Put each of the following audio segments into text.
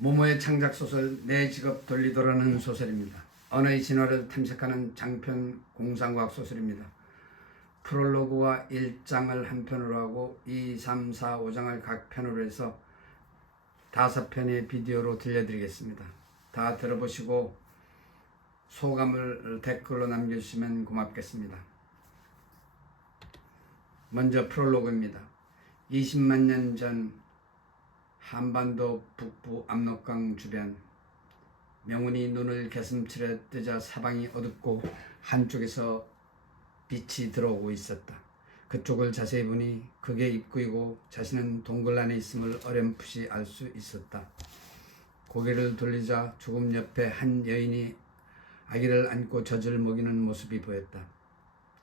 모모의 창작 소설 내 직업 돌리도라는 소설입니다. 언어의 진화를 탐색하는 장편 공상과학 소설입니다. 프롤로그와 1장을 한 편으로 하고 2, 3, 4, 5장을 각 편으로 해서 5편의 비디오로 들려드리겠습니다. 다 들어보시고 소감을 댓글로 남겨주시면 고맙겠습니다. 먼저 프롤로그입니다. 20만 년 전 한반도 북부 압록강 주변, 명운이 눈을 개슴츠레 뜨자 사방이 어둡고 한쪽에서 빛이 들어오고 있었다. 그쪽을 자세히 보니 그게 입구이고 자신은 동굴 안에 있음을 어렴풋이 알 수 있었다. 고개를 돌리자 조금 옆에 한 여인이 아기를 안고 젖을 먹이는 모습이 보였다.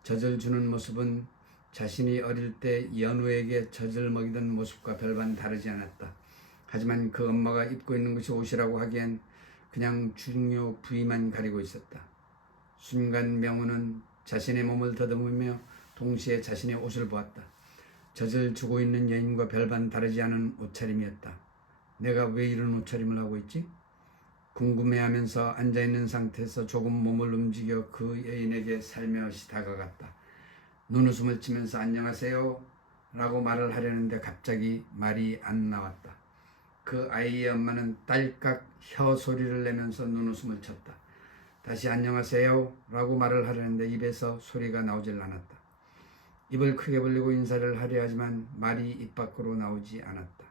젖을 주는 모습은 자신이 어릴 때 연우에게 젖을 먹이던 모습과 별반 다르지 않았다. 하지만 그 엄마가 입고 있는 것이 옷이라고 하기엔 그냥 중요 부위만 가리고 있었다. 순간 명우는 자신의 몸을 더듬으며 동시에 자신의 옷을 보았다. 젖을 주고 있는 여인과 별반 다르지 않은 옷차림이었다. 내가 왜 이런 옷차림을 하고 있지? 궁금해하면서 앉아있는 상태에서 조금 몸을 움직여 그 여인에게 살며시 다가갔다. 눈웃음을 치면서 안녕하세요 라고 말을 하려는데 갑자기 말이 안 나왔다. 그 아이의 엄마는 딸깍 혀 소리를 내면서 눈웃음을 쳤다. 다시 안녕하세요 라고 말을 하려는데 입에서 소리가 나오질 않았다. 입을 크게 벌리고 인사를 하려 하지만 말이 입 밖으로 나오지 않았다.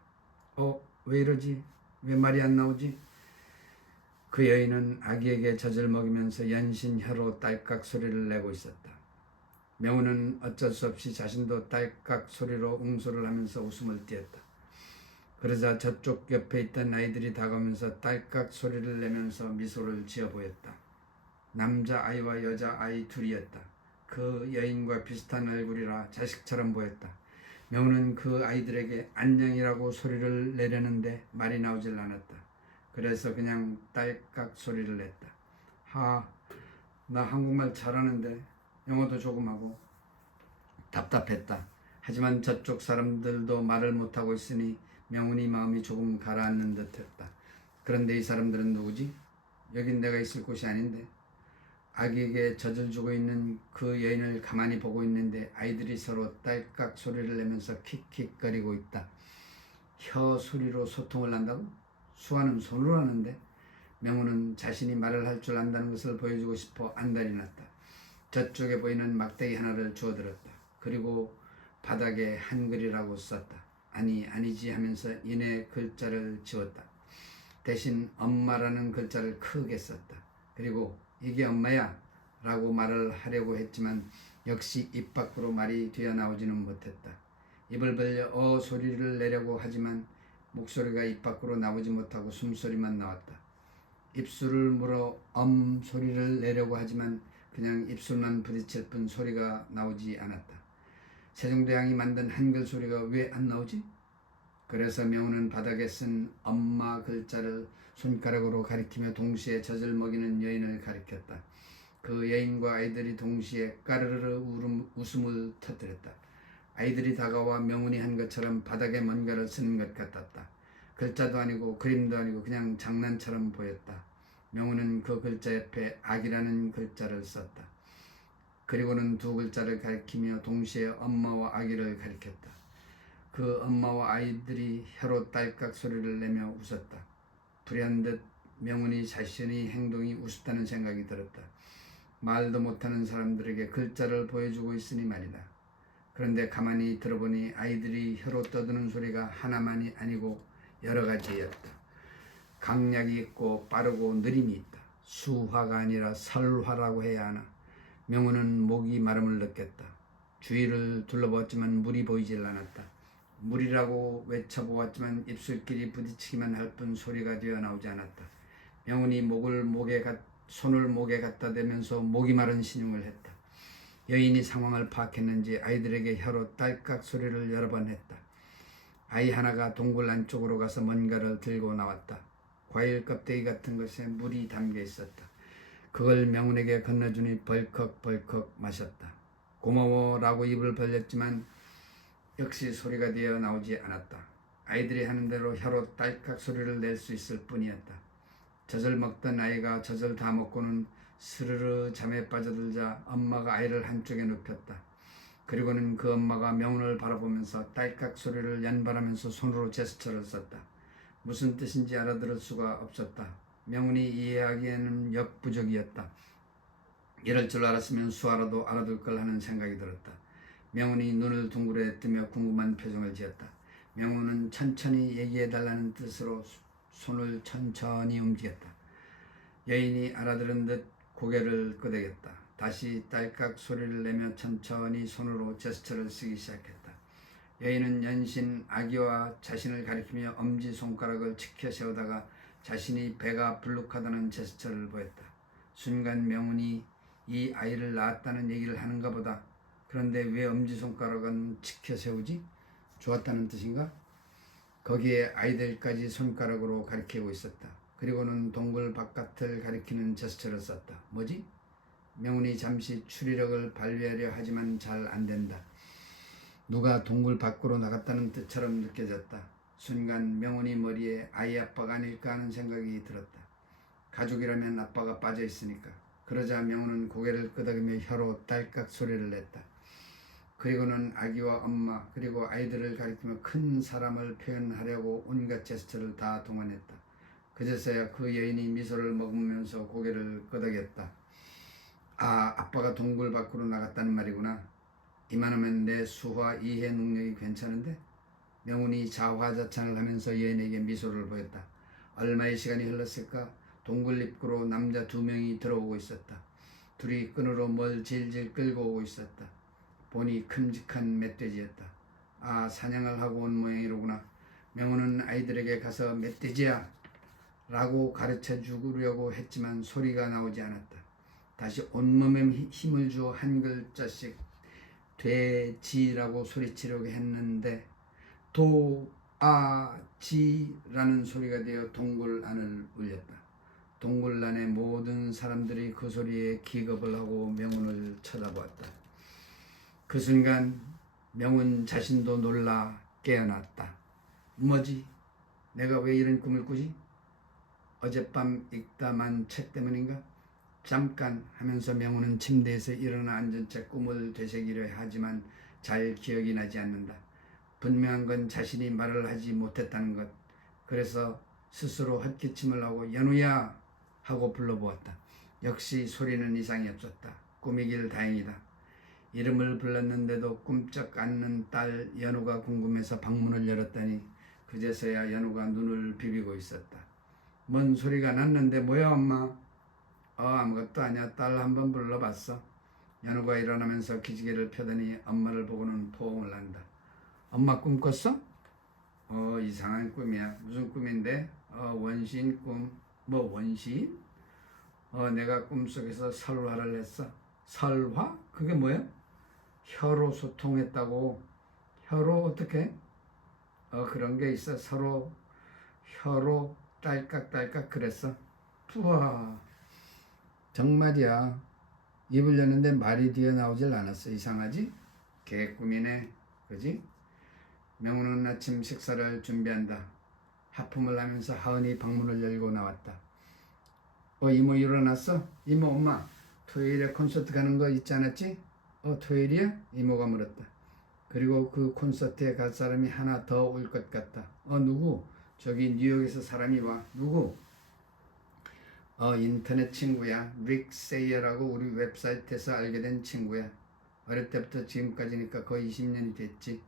왜 이러지? 왜 말이 안 나오지? 그 여인은 아기에게 젖을 먹이면서 연신 혀로 딸깍 소리를 내고 있었다. 명우는 어쩔 수 없이 자신도 딸깍 소리로 응소를 하면서 웃음을 띄었다. 그러자 저쪽 옆에 있던 아이들이 다가오면서 딸깍 소리를 내면서 미소를 지어 보였다. 남자아이와 여자아이 둘이었다. 그 여인과 비슷한 얼굴이라 자식처럼 보였다. 명우는 그 아이들에게 안녕이라고 소리를 내려는데 말이 나오질 않았다. 그래서 그냥 딸깍 소리를 냈다. 나 한국말 잘하는데 영어도 조금 하고. 답답했다. 하지만 저쪽 사람들도 말을 못하고 있으니 명운이 마음이 조금 가라앉는 듯했다. 그런데 이 사람들은 누구지? 여긴 내가 있을 곳이 아닌데. 아기에게 젖을 주고 있는 그 여인을 가만히 보고 있는데 아이들이 서로 딸깍 소리를 내면서 킥킥거리고 있다. 혀 소리로 소통을 한다고? 수아는 손으로 하는데. 명우는 자신이 말을 할 줄 안다는 것을 보여주고 싶어 안달이 났다. 저쪽에 보이는 막대기 하나를 주워들었다. 그리고 바닥에 한글이라고 썼다. 아니지 하면서 이내 글자를 지웠다. 대신 엄마라는 글자를 크게 썼다. 그리고 이게 엄마야 라고 말을 하려고 했지만 역시 입 밖으로 말이 튀어나오지는 못했다. 입을 벌려 소리를 내려고 하지만 목소리가 입 밖으로 나오지 못하고 숨소리만 나왔다. 입술을 물어 소리를 내려고 하지만 그냥 입술만 부딪힐 뿐 소리가 나오지 않았다. 세종대왕이 만든 한글 소리가 왜 안 나오지? 그래서 명우는 바닥에 쓴 엄마 글자를 손가락으로 가리키며 동시에 젖을 먹이는 여인을 가리켰다. 그 여인과 아이들이 동시에 까르르 웃음을 터뜨렸다. 아이들이 다가와 명운이 한 것처럼 바닥에 뭔가를 쓰는 것 같았다. 글자도 아니고 그림도 아니고 그냥 장난처럼 보였다. 명우는 그 글자 옆에 악이라는 글자를 썼다. 그리고는 두 글자를 가리키며 동시에 엄마와 아기를 가리켰다. 그 엄마와 아이들이 혀로 딸깍 소리를 내며 웃었다. 불현듯 명운이 자신의 행동이 우습다는 생각이 들었다. 말도 못하는 사람들에게 글자를 보여주고 있으니 말이다. 그런데 가만히 들어보니 아이들이 혀로 떠드는 소리가 하나만이 아니고 여러 가지였다. 강약이 있고 빠르고 느림이 있다. 수화가 아니라 설화라고 해야 하나. 명우는 목이 마름을 느꼈다. 주위를 둘러보았지만 물이 보이질 않았다. 물이라고 외쳐보았지만 입술끼리 부딪히기만 할 뿐 소리가 되어나오지 않았다. 명운이 손을 목에 갖다 대면서 목이 마른 신용을 했다. 여인이 상황을 파악했는지 아이들에게 혀로 딸깍 소리를 여러 번 했다. 아이 하나가 동굴 안쪽으로 가서 뭔가를 들고 나왔다. 과일 껍데기 같은 것에 물이 담겨 있었다. 그걸 명운에게 건네주니 벌컥벌컥 마셨다. 고마워 라고 입을 벌렸지만 역시 소리가 되어 나오지 않았다. 아이들이 하는 대로 혀로 딸깍 소리를 낼 수 있을 뿐이었다. 젖을 먹던 아이가 젖을 다 먹고는 스르르 잠에 빠져들자 엄마가 아이를 한쪽에 눕혔다. 그리고는 그 엄마가 명훈을 바라보면서 딸깍 소리를 연발하면서 손으로 제스처를 썼다. 무슨 뜻인지 알아들을 수가 없었다. 명훈이 이해하기에는 역부족이었다. 이럴 줄 알았으면 수아라도 알아둘 걸 하는 생각이 들었다. 명훈이 눈을 둥그레 뜨며 궁금한 표정을 지었다. 명훈은 천천히 얘기해달라는 뜻으로 손을 천천히 움직였다. 여인이 알아들은 듯 고개를 끄덕였다. 다시 딸깍 소리를 내며 천천히 손으로 제스처를 쓰기 시작했다. 여인은 연신 아기와 자신을 가리키며 엄지손가락을 치켜 세우다가 자신이 배가 불룩하다는 제스처를 보였다. 순간 명훈이 이 아이를 낳았다는 얘기를 하는가 보다. 그런데 왜 엄지손가락은 치켜 세우지? 좋았다는 뜻인가? 거기에 아이들까지 손가락으로 가리키고 있었다. 그리고는 동굴 바깥을 가리키는 제스처를 썼다. 뭐지? 명훈이 잠시 추리력을 발휘하려 하지만 잘 안된다. 누가 동굴 밖으로 나갔다는 뜻처럼 느껴졌다. 순간 명훈이 머리에 아이 아빠가 아닐까 하는 생각이 들었다. 가족이라면 아빠가 빠져있으니까. 그러자 명훈은 고개를 끄덕이며 혀로 딸깍 소리를 냈다. 그리고는 아기와 엄마 그리고 아이들을 가리키며 큰 사람을 표현하려고 온갖 제스처를 다 동원했다. 그제서야 그 여인이 미소를 머금으면서 고개를 끄덕였다. 아, 아빠가 동굴 밖으로 나갔다는 말이구나. 이만하면 내 수화 이해 능력이 괜찮은데? 명훈이 자화자찬을 하면서 여인에게 미소를 보였다. 얼마의 시간이 흘렀을까? 동굴 입구로 남자 2명이 들어오고 있었다. 둘이 끈으로 뭘 질질 끌고 오고 있었다. 보니 큼직한 멧돼지였다. 아, 사냥을 하고 온 모양이로구나. 명훈은 아이들에게 가서 멧돼지야 라고 가르쳐 주려고 했지만 소리가 나오지 않았다. 다시 온몸에 힘을 주어 한 글자씩 돼지라고 소리치려고 했는데 도아지라는 소리가 되어 동굴 안을 울렸다. 동굴 안의 모든 사람들이 그 소리에 기겁을 하고 명훈을 쳐다보았다. 그 순간 명훈 자신도 놀라 깨어났다. 뭐지? 내가 왜 이런 꿈을 꾸지? 어젯밤 읽다만 책 때문인가? 잠깐 하면서 명훈은 침대에서 일어나 앉은 채 꿈을 되새기려 하지만 잘 기억이 나지 않는다. 분명한 건 자신이 말을 하지 못했다는 것. 그래서 스스로 헛기침을 하고 연우야 하고 불러보았다. 역시 소리는 이상이 없었다. 꿈이길 다행이다. 이름을 불렀는데도 꿈쩍 않는 딸 연우가 궁금해서 방문을 열었더니 그제서야 연우가 눈을 비비고 있었다. 뭔 소리가 났는데 뭐야 엄마? 아무것도 아니야. 딸 한번 불러봤어. 연우가 일어나면서 기지개를 펴더니 엄마를 보고는 포옹을 한다. 엄마 꿈 꿨어? 이상한 꿈이야. 무슨 꿈인데? 원시인 꿈. 뭐 원시인? 내가 꿈속에서 설화를 했어. 설화? 그게 뭐야? 혀로 소통했다고. 혀로 어떻게? 그런 게 있어. 서로 혀로 딸깍딸깍 그랬어. 우와, 정말이야. 입을 여는데 말이 뛰어나오질 않았어. 이상하지? 개꿈이네. 그지? 명훈은 아침 식사를 준비한다. 하품을 하면서 하은이 방문을 열고 나왔다. 이모 일어났어? 이모 엄마 토요일에 콘서트 가는 거 있지 않았지? 토요일이야? 이모가 물었다. 그리고 그 콘서트에 갈 사람이 하나 더 올 것 같다. 누구? 저기 뉴욕에서 사람이 와. 누구? 인터넷 친구야. 릭 세이어라고 우리 웹사이트에서 알게 된 친구야. 어릴 때부터 지금까지니까 거의 20년이 됐지.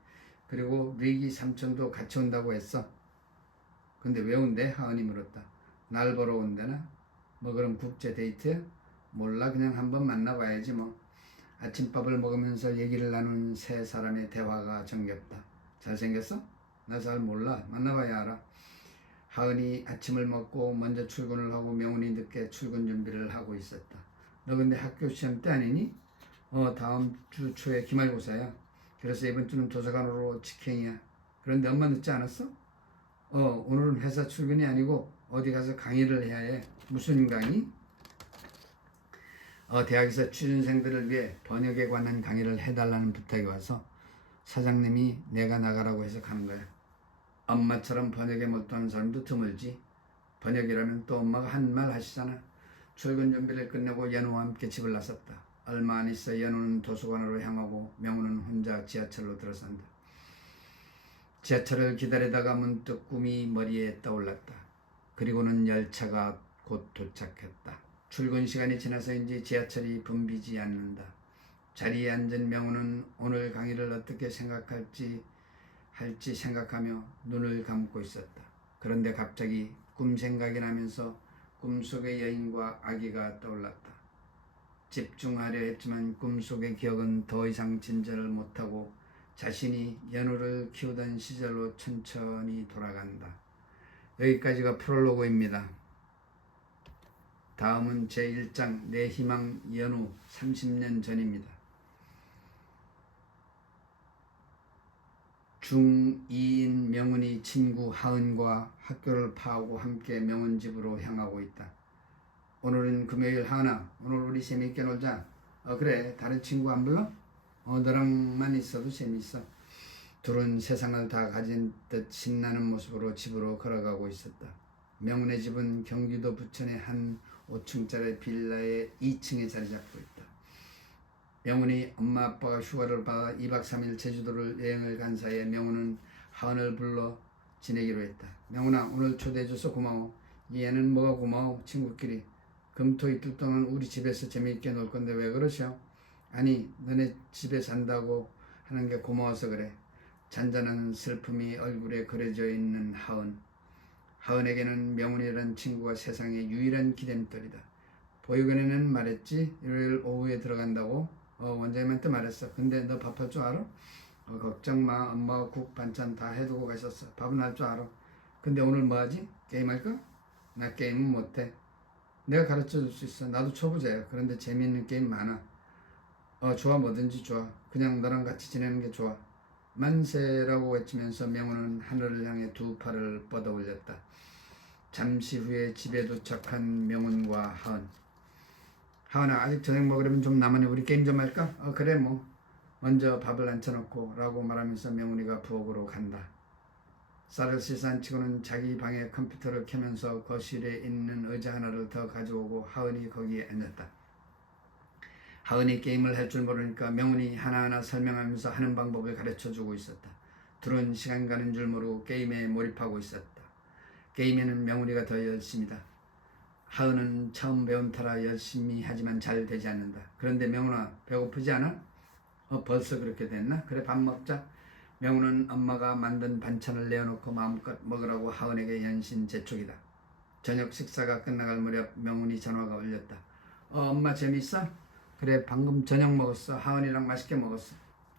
그리고 릭이 삼촌도 같이 온다고 했어. 근데 왜 온대? 하은이 물었다. 날 보러 온대나? 뭐 그럼 국제 데이트야? 몰라. 그냥 한번 만나봐야지 뭐. 아침밥을 먹으면서 얘기를 나눈 세 사람의 대화가 정겹다. 잘생겼어? 나 잘 몰라. 만나봐야 알아. 하은이 아침을 먹고 먼저 출근을 하고 명훈이 늦게 출근 준비를 하고 있었다. 너 근데 학교 시험 때 아니니? 다음 주 초에 기말고사야. 그래서 이번 주는 도서관으로 직행이야. 그런데 엄마 늦지 않았어? 오늘은 회사 출근이 아니고 어디 가서 강의를 해야 해. 무슨 강의? 대학에서 취준생들을 위해 번역에 관한 강의를 해달라는 부탁이 와서 사장님이 내가 나가라고 해서 가는 거야. 엄마처럼 번역에 못하는 사람도 드물지. 번역이라면 또 엄마가 한 말 하시잖아. 출근 준비를 끝내고 연우와 함께 집을 나섰다. 얼마 안 있어 연우는 도서관으로 향하고 명우는 혼자 지하철로 들어선다. 지하철을 기다리다가 문득 꿈이 머리에 떠올랐다. 그리고는 열차가 곧 도착했다. 출근 시간이 지나서인지 지하철이 붐비지 않는다. 자리에 앉은 명우는 오늘 강의를 어떻게 생각할지 생각하며 눈을 감고 있었다. 그런데 갑자기 꿈 생각이 나면서 꿈속의 여인과 아기가 떠올랐다. 집중하려 했지만 꿈속의 기억은 더 이상 진전을 못하고 자신이 연우를 키우던 시절로 천천히 돌아간다. 여기까지가 프롤로그입니다. 다음은 제1장 내 희망 연우 30년 전입니다. 중2인 명훈이 친구 하은과 학교를 파하고 함께 명훈 집으로 향하고 있다. 오늘은 금요일. 하은아, 오늘 우리 재미있게 놀자. 그래, 다른 친구 안 불러? 너랑만 있어도 재밌어. 둘은 세상을 다 가진 듯 신나는 모습으로 집으로 걸어가고 있었다. 명훈의 집은 경기도 부천의 한 5층짜리 빌라의 2층에 자리 잡고 있다. 명훈이 엄마 아빠가 휴가를 받아 2박 3일 제주도를 여행을 간 사이에 명훈은 하은을 불러 지내기로 했다. 명훈아, 오늘 초대해줘서 고마워. 얘는 뭐가 고마워. 친구끼리 금토 이틀 동안 우리 집에서 재미있게 놀 건데 왜 그러셔? 아니, 너네 집에 산다고 하는 게 고마워서 그래. 잔잔한 슬픔이 얼굴에 그려져 있는 하은. 하은에게는 명훈이라는 친구가 세상의 유일한 기대떨이다. 보육원에는 말했지? 일요일 오후에 들어간다고? 원장님한테 말했어. 근데 너 밥할 줄 알아? 걱정 마. 엄마가 국 반찬 다 해두고 가셨어. 밥은 할 줄 알아. 근데 오늘 뭐 하지? 게임할까? 나 게임은 못해. 내가 가르쳐 줄 수 있어. 나도 초보자야. 그런데 재미있는 게임 많아. 좋아. 뭐든지 좋아. 그냥 너랑 같이 지내는 게 좋아. 만세라고 외치면서 명훈은 하늘을 향해 두 팔을 뻗어 올렸다. 잠시 후에 집에 도착한 명훈과 하은. 하은아, 아직 저녁 먹으려면 좀 남았네. 우리 게임 좀 할까? 그래 뭐. 먼저 밥을 앉혀놓고 라고 말하면서 명훈이가 부엌으로 간다. 쌀을 씻은 치고는 자기 방에 컴퓨터를 켜면서 거실에 있는 의자 하나를 더 가져오고 하은이 거기에 앉았다. 하은이 게임을 할 줄 모르니까 명훈이 하나하나 설명하면서 하는 방법을 가르쳐주고 있었다. 둘은 시간 가는 줄 모르고 게임에 몰입하고 있었다. 게임에는 명훈이가 더 열심이다. 하은은 처음 배운 터라 열심히 하지만 잘 되지 않는다. 그런데 명훈아, 배고프지 않아? 벌써 그렇게 됐나? 그래, 밥 먹자. 명훈은 엄마가 만든 반찬을 내어놓고 마음껏 먹으라고 하은에게 연신 재촉이다. 저녁 식사가 끝나갈 무렵 명훈이 전화가 울렸다. 엄마 재밌어? 그래, 방금 저녁 먹었어. 하은이랑 맛있게 먹었어.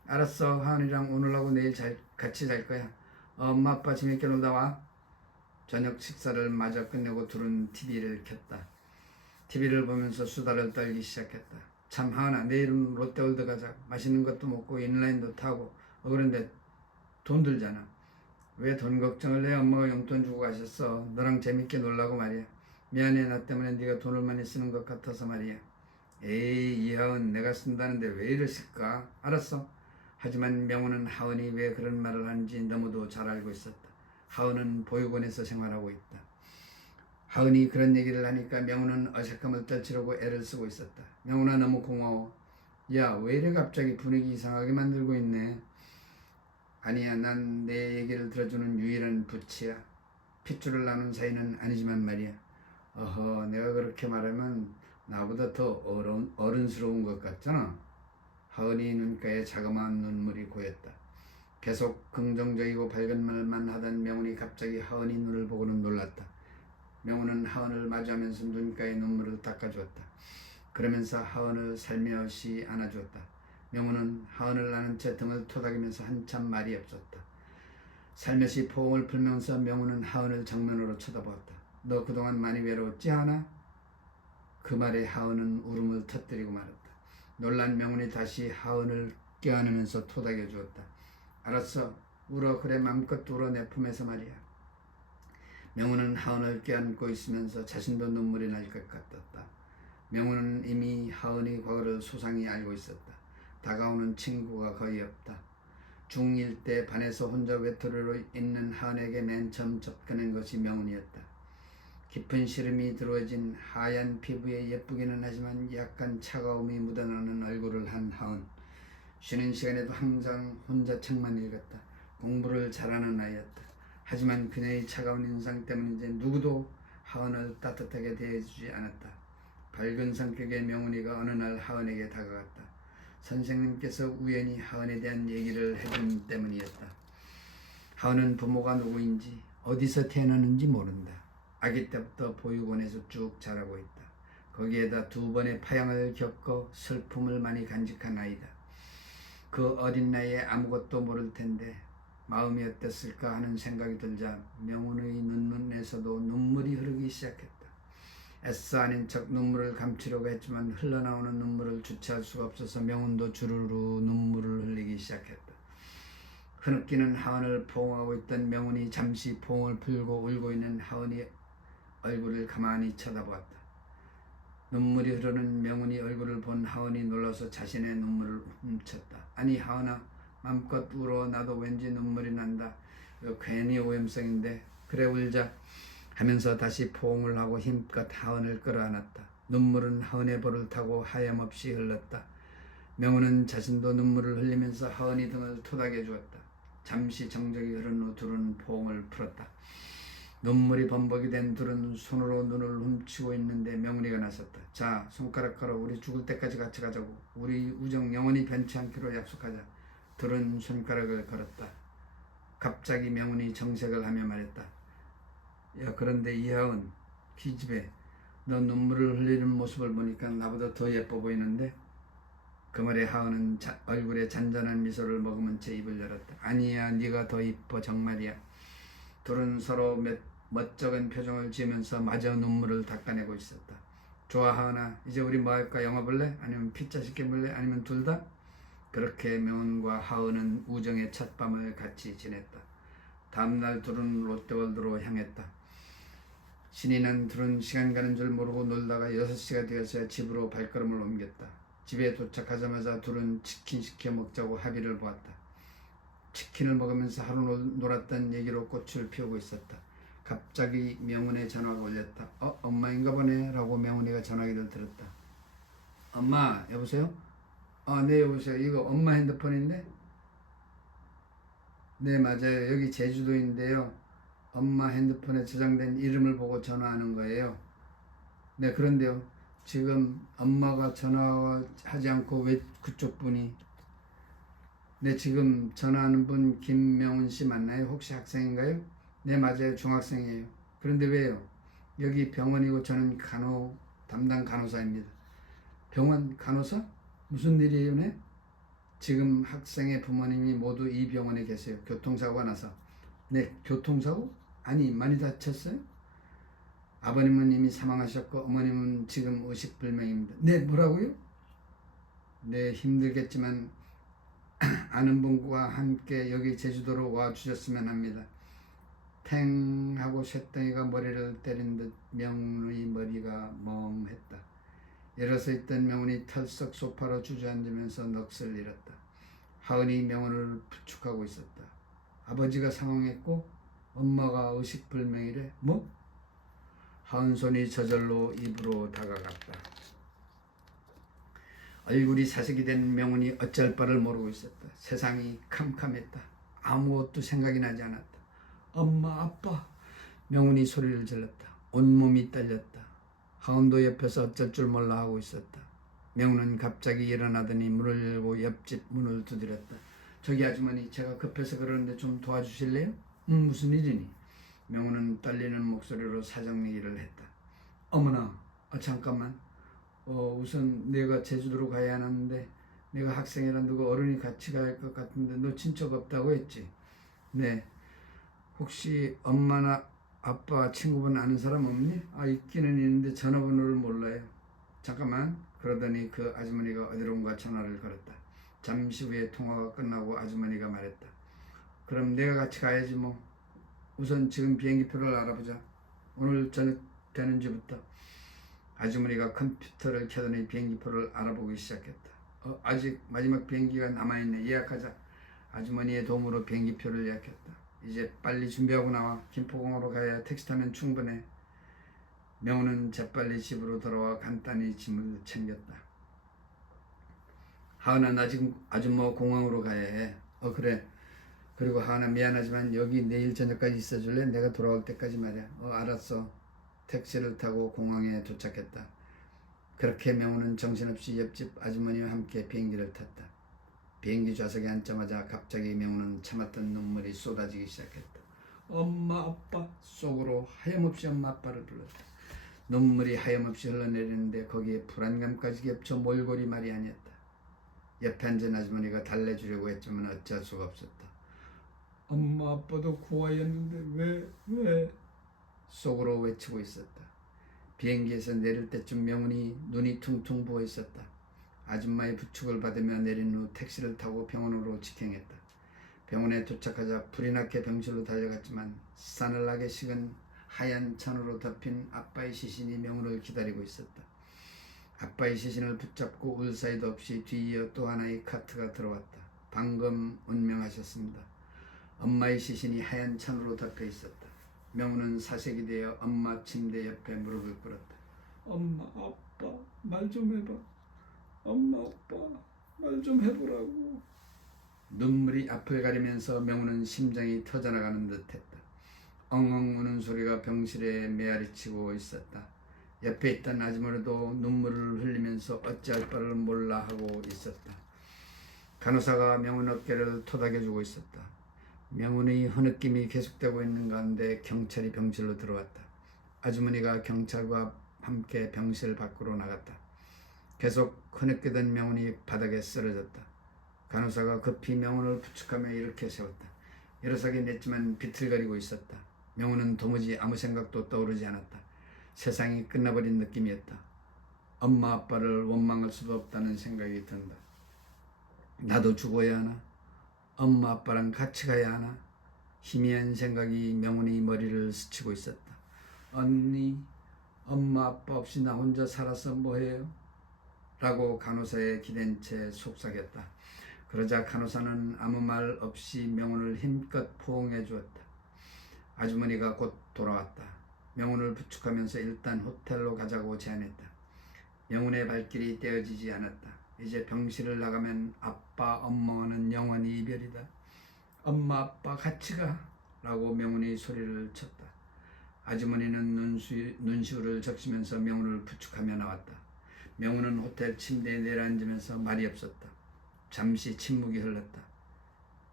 알았어, 하은이랑 오늘하고 내일 같이 잘 거야. 엄마 아빠 재밌게 놀다 와. 저녁 식사를 마저 끝내고 둘은 TV를 켰다. TV를 보면서 수다를 떨기 시작했다. 참 하은아, 내일은 롯데월드 가자. 맛있는 것도 먹고 인라인도 타고. 그런데 돈 들잖아. 왜 돈 걱정을 해? 엄마가 용돈 주고 가셨어. 너랑 재밌게 놀라고 말이야. 미안해, 나 때문에 네가 돈을 많이 쓰는 것 같아서 말이야. 에이, 이하은, 내가 쓴다는데 왜 이러실까? 알았어. 하지만 명훈은 하은이 왜 그런 말을 하는지 너무도 잘 알고 있었다. 하은은 보육원에서 생활하고 있다. 하은이 그런 얘기를 하니까 명훈은 어색함을 떨치려고 애를 쓰고 있었다. 명훈아, 너무 고마워. 야, 왜 이래 갑자기 분위기 이상하게 만들고 있네. 아니야, 난 내 얘기를 들어주는 유일한 부치야. 핏줄을 나눈 사이는 아니지만 말이야. 내가 그렇게 말하면 나보다 더 어른스러운 것 같잖아. 하은이 눈가에 자그마한 눈물이 고였다. 계속 긍정적이고 밝은 말만 하던 명훈이 갑자기 하은이 눈을 보고는 놀랐다. 명훈은 하은을 마주하면서 눈가에 눈물을 닦아주었다. 그러면서 하은을 살며시 안아주었다. 명훈은 하은을 안은 채 등을 토닥이면서 한참 말이 없었다. 살며시 포옹을 풀면서 명훈은 하은을 정면으로 쳐다보았다. 너 그동안 많이 외로웠지 하은아? 그 말에 하은은 울음을 터뜨리고 말았다. 놀란 명훈이 다시 하은을 껴안으면서 토닥여 주었다. 알았어, 울어. 그래, 맘껏 울어. 내 품에서 말이야. 명훈은 하은을 껴안고 있으면서 자신도 눈물이 날 것 같았다. 명훈은 이미 하은이 과거를 소상히 알고 있었다. 다가오는 친구가 거의 없다. 중1 때 반에서 혼자 외톨이로 있는 하은에게 맨 처음 접근한 것이 명훈이었다. 깊은 시름이 들어진 하얀 피부에 예쁘기는 하지만 약간 차가움이 묻어나는 얼굴을 한 하은. 쉬는 시간에도 항상 혼자 책만 읽었다. 공부를 잘하는 아이였다. 하지만 그녀의 차가운 인상 때문인지 누구도 하은을 따뜻하게 대해주지 않았다. 밝은 성격의 명훈이가 어느 날 하은에게 다가갔다. 선생님께서 우연히 하은에 대한 얘기를 해준 때문이었다. 하은은 부모가 누구인지 어디서 태어났는지 모른다. 아기 때부터 보육원에서 쭉 자라고 있다. 거기에다 2번의 파양을 겪어 슬픔을 많이 간직한 아이다. 그 어린 나이에 아무것도 모를 텐데 마음이 어땠을까 하는 생각이 들자 명훈의 눈에서도 눈물이 흐르기 시작했다. 애써 아닌 척 눈물을 감추려고 했지만 흘러나오는 눈물을 주체할 수가 없어서 명훈도 주르르 눈물을 흘리기 시작했다. 흐느끼는 하은을 포옹하고 있던 명훈이 잠시 포옹을 풀고 울고 있는 하은이 얼굴을 가만히 쳐다보았다. 눈물이 흐르는 명훈이 얼굴을 본 하은이 놀라서 자신의 눈물을 훔쳤다. 아니 하은아, 마음껏 울어. 나도 왠지 눈물이 난다. 이거 괜히 오염성인데. 그래 울자 하면서 다시 포옹을 하고 힘껏 하은을 끌어안았다. 눈물은 하은의 볼을 타고 하염없이 흘렀다. 명훈은 자신도 눈물을 흘리면서 하은이 등을 토닥여 주었다. 잠시 정적이 흐른 후 둘은 포옹을 풀었다. 눈물이 범벅이 된 둘은 손으로 눈을 훔치고 있는데 명훈이가 나섰다. 자, 손가락 걸어. 우리 죽을 때까지 같이 가자고. 우리 우정 영원히 변치 않기로 약속하자. 둘은 손가락을 걸었다. 갑자기 명훈이 정색을 하며 말했다. 야, 그런데 이하은, 기집애, 너 눈물을 흘리는 모습을 보니까 나보다 더 예뻐 보이는데? 그 말에 하은은 얼굴에 잔잔한 미소를 머금은 채 입을 열었다. 아니야, 네가 더 이뻐, 정말이야. 둘은 서로 멋쩍은 표정을 지으면서 마저 눈물을 닦아내고 있었다. 좋아 하은아, 이제 우리 뭐 할까? 영화 볼래? 아니면 피자 시켜볼래? 아니면 둘 다? 그렇게 명훈과 하은은 우정의 첫 밤을 같이 지냈다. 다음날 둘은 롯데월드로 향했다. 신이 난 둘은 시간 가는 줄 모르고 놀다가 6시가 되어서야 집으로 발걸음을 옮겼다. 집에 도착하자마자 둘은 치킨 시켜 먹자고 합의를 보았다. 치킨을 먹으면서 하루 놀았던 얘기로 꽃을 피우고 있었다. 갑자기 명훈의 전화가 울렸다. 엄마인가 보네 라고 명훈이가 전화기를 들었다. 엄마, 여보세요? 네, 여보세요. 이거 엄마 핸드폰인데? 네, 맞아요. 여기 제주도인데요. 엄마 핸드폰에 저장된 이름을 보고 전화하는 거예요. 네, 그런데요. 지금 엄마가 전화하지 않고 왜 그쪽 분이? 네, 지금 전화하는 분 김명훈 씨 맞나요? 혹시 학생인가요? 네, 맞아요. 중학생이에요. 그런데 왜요? 여기 병원이고 저는 담당 간호사입니다. 병원 간호사? 무슨 일이에요, 네? 지금 학생의 부모님이 모두 이 병원에 계세요. 교통사고가 나서. 네, 교통사고? 아니, 많이 다쳤어요? 아버님은 이미 사망하셨고 어머님은 지금 의식불명입니다. 네, 뭐라고요? 네, 힘들겠지만 아는 분과 함께 여기 제주도로 와주셨으면 합니다. 탱 하고 쇳덩이가 머리를 때린 듯 명훈의 머리가 멍했다. 일어서 있던 명훈이 털썩 소파로 주저앉으면서 넋을 잃었다. 하은이 명훈을 부축하고 있었다. 아버지가 사망했고 엄마가 의식불명이래? 뭐? 하은 손이 저절로 입으로 다가갔다. 얼굴이 사색이 된 명훈이 어쩔 바를 모르고 있었다. 세상이 캄캄했다. 아무것도 생각이 나지 않았다. 엄마, 아빠. 명훈이 소리를 질렀다. 온몸이 떨렸다. 하은도 옆에서 어쩔 줄 몰라 하고 있었다. 명훈은 갑자기 일어나더니 문을 열고 옆집 문을 두드렸다. 저기 아주머니, 제가 급해서 그러는데 좀 도와주실래요? 무슨 일이니? 명훈은 떨리는 목소리로 사정 얘기를 했다. 어머나, 잠깐만. 우선 내가 제주도로 가야 하는데 내가 학생이라 누구 어른이 같이 갈 것 같은데 너 친척 없다고 했지? 네. 혹시 엄마나 아빠 친구분 아는 사람 없니? 있기는 있는데 전화번호를 몰라요. 잠깐만. 그러더니 그 아주머니가 어디론가 전화를 걸었다. 잠시 후에 통화가 끝나고 아주머니가 말했다. 그럼 내가 같이 가야지 뭐. 우선 지금 비행기표를 알아보자. 오늘 저녁 되는지부터. 아주머니가 컴퓨터를 켜더니 비행기표를 알아보기 시작했다. 아직 마지막 비행기가 남아있네. 예약하자. 아주머니의 도움으로 비행기표를 예약했다. 이제 빨리 준비하고 나와. 김포공항으로 가야 택시 타면 충분해. 명우는 재빨리 집으로 돌아와 간단히 짐을 챙겼다. 하은아, 나 지금 아줌마 공항으로 가야 해. 그래. 그리고 하은아, 미안하지만 여기 내일 저녁까지 있어줄래? 내가 돌아올 때까지 말이야. 알았어. 택시를 타고 공항에 도착했다. 그렇게 명우는 정신없이 옆집 아주머니와 함께 비행기를 탔다. 비행기 좌석에 앉자마자 갑자기 명우는 참았던 눈물이 쏟아지기 시작했다. 엄마 아빠. 속으로 하염없이 엄마 아빠를 불렀다. 눈물이 하염없이 흘러내리는데 거기에 불안감까지 겹쳐 몰골이 말이 아니었다. 옆에 앉은 아주머니가 달래주려고 했지만 어찌할 수가 없었다. 엄마 아빠도 고아였는데 왜? 속으로 외치고 있었다. 비행기에서 내릴 때쯤 명훈이 눈이 퉁퉁 부어 있었다. 아줌마의 부축을 받으며 내린 후 택시를 타고 병원으로 직행했다. 병원에 도착하자 불이 나게 병실로 달려갔지만 싸늘하게 식은 하얀 천으로 덮인 아빠의 시신이 명훈을 기다리고 있었다. 아빠의 시신을 붙잡고 울 사이도 없이 뒤이어 또 하나의 카트가 들어왔다. 방금 운명하셨습니다. 엄마의 시신이 하얀 천으로 덮여 있었다. 명훈은 사색이 되어 엄마 침대 옆에 무릎을 꿇었다. 엄마 아빠 말 좀 해봐. 엄마 아빠 말 좀 해보라고. 눈물이 앞을 가리면서 명훈은 심장이 터져나가는 듯했다. 엉엉 우는 소리가 병실에 메아리치고 있었다. 옆에 있던 아주머니도 눈물을 흘리면서 어찌할 바를 몰라 하고 있었다. 간호사가 명훈 어깨를 토닥여주고 있었다. 명훈의 흐느낌이 계속되고 있는 가운데 경찰이 병실로 들어왔다. 아주머니가 경찰과 함께 병실 밖으로 나갔다. 계속 흐느끼던 명훈이 바닥에 쓰러졌다. 간호사가 급히 명훈을 부축하며 일으켜 세웠다. 일어서긴 했지만 비틀거리고 있었다. 명훈은 도무지 아무 생각도 떠오르지 않았다. 세상이 끝나버린 느낌이었다. 엄마 아빠를 원망할 수도 없다는 생각이 든다. 나도 죽어야 하나? 엄마 아빠랑 같이 가야 하나? 희미한 생각이 명훈의 머리를 스치고 있었다. 언니, 엄마 아빠 없이 나 혼자 살아서 뭐해요? 라고 간호사에 기댄 채 속삭였다. 그러자 간호사는 아무 말 없이 명훈을 힘껏 포옹해 주었다. 아주머니가 곧 돌아왔다. 명훈을 부축하면서 일단 호텔로 가자고 제안했다. 명훈의 발길이 떼어지지 않았다. 이제 병실을 나가면 아빠, 엄마와는 영원히 이별이다. 엄마, 아빠 같이 가. 라고 명훈이 소리를 쳤다. 아주머니는 눈시울을 적시면서 명훈을 부축하며 나왔다. 명훈은 호텔 침대에 내려앉으면서 말이 없었다. 잠시 침묵이 흘렀다.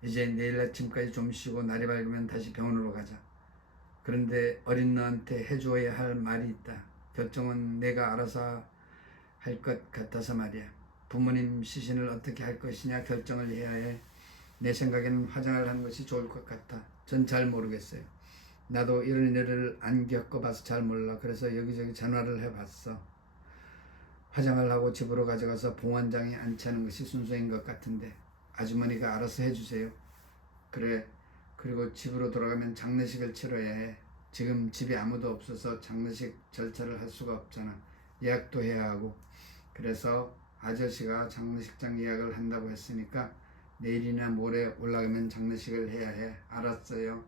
이제 내일 아침까지 좀 쉬고 날이 밝으면 다시 병원으로 가자. 그런데 어린 너한테 해주어야 할 말이 있다. 결정은 내가 알아서 할 것 같아서 말이야. 부모님 시신을 어떻게 할 것이냐 결정을 해야 해. 내 생각에는 화장을 하는 것이 좋을 것 같아. 전 잘 모르겠어요. 나도 이런 일을 안 겪어봐서 잘 몰라. 그래서 여기저기 전화를 해봤어. 화장을 하고 집으로 가져가서 봉환장에 안치하는 것이 순서인 것 같은데 아주머니가 알아서 해주세요. 그래. 그리고 집으로 돌아가면 장례식을 치러야 해. 지금 집에 아무도 없어서 장례식 절차를 할 수가 없잖아. 예약도 해야 하고. 그래서 아저씨가 장례식장 예약을 한다고 했으니까 내일이나 모레 올라가면 장례식을 해야 해. 알았어요.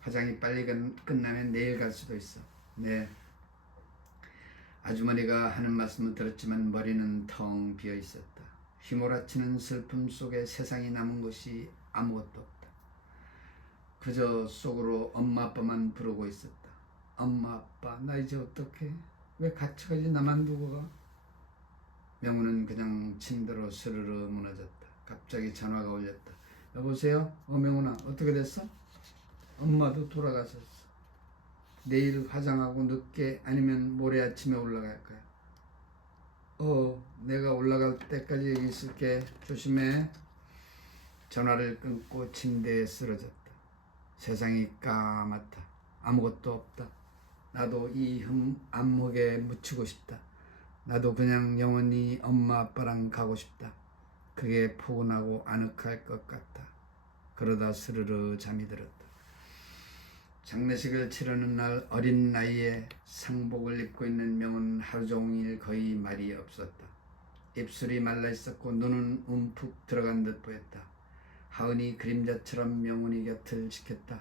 화장이 빨리 끝나면 내일 갈 수도 있어. 네. 아주머니가 하는 말씀을 들었지만 머리는 텅 비어 있었다. 휘몰아치는 슬픔 속에 세상이 남은 것이 아무것도 없다. 그저 속으로 엄마 아빠만 부르고 있었다. 엄마 아빠 나 이제 어떡해? 왜 같이 가지 나만 두고 가? 명훈은 그냥 침대로 스르르 무너졌다. 갑자기 전화가 울렸다. 여보세요? 명훈아 어떻게 됐어? 엄마도 돌아가셨어. 내일 화장하고 늦게 아니면 모레 아침에 올라갈 거야. 내가 올라갈 때까지 여기 있을게. 조심해. 전화를 끊고 침대에 쓰러졌다. 세상이 까맣다. 아무것도 없다. 나도 이 암흑에 묻히고 싶다. 나도 그냥 영원히 엄마 아빠랑 가고 싶다. 그게 포근하고 아늑할 것 같다. 그러다 스르르 잠이 들었다. 장례식을 치르는 날 어린 나이에 상복을 입고 있는 명은 하루 종일 거의 말이 없었다. 입술이 말라 있었고 눈은 움푹 들어간 듯 보였다. 하은이 그림자처럼 명훈이 곁을 지켰다.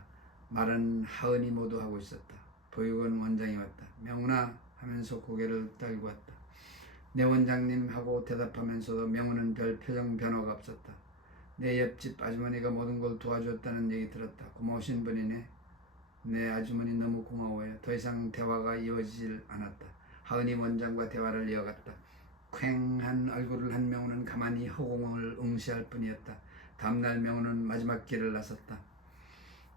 말은 하은이 모두 하고 있었다. 보육원 원장이 왔다. 명훈아 하면서 고개를 떨고 왔다. 네 원장님 하고 대답하면서도 명훈은 별 표정 변화가 없었다. 내 옆집 아주머니가 모든 걸 도와주었다는 얘기 들었다. 고마우신 분이네. 네 아주머니 너무 고마워요. 더 이상 대화가 이어지질 않았다. 하은이 원장과 대화를 이어갔다. 퀭한 얼굴을 한 명훈은 가만히 허공을 응시할 뿐이었다. 다음날 명훈은 마지막 길을 나섰다.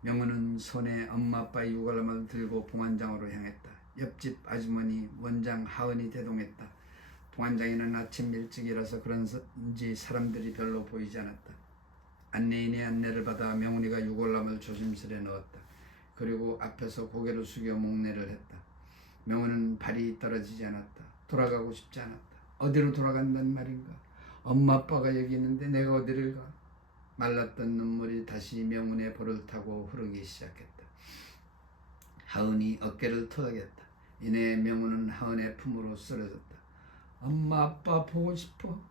명훈은 손에 엄마 아빠의 유골함을 들고 봉안장으로 향했다. 옆집 아주머니 원장 하은이 대동했다. 봉안장에는 아침 일찍 일어서 그런지 사람들이 별로 보이지 않았다. 안내인의 안내를 받아 명훈이가 유골함을 조심스레 넣었다. 그리고 앞에서 고개를 숙여 목례를 했다. 명훈은 발이 떨어지지 않았다. 돌아가고 싶지 않았다. 어디로 돌아간단 말인가? 엄마 아빠가 여기 있는데 내가 어디를 가? 말랐던 눈물이 다시 명훈의 볼을 타고 흐르기 시작했다. 하은이 어깨를 토닥였다. 이내 명훈은 하은의 품으로 쓰러졌다. 엄마 아빠 보고 싶어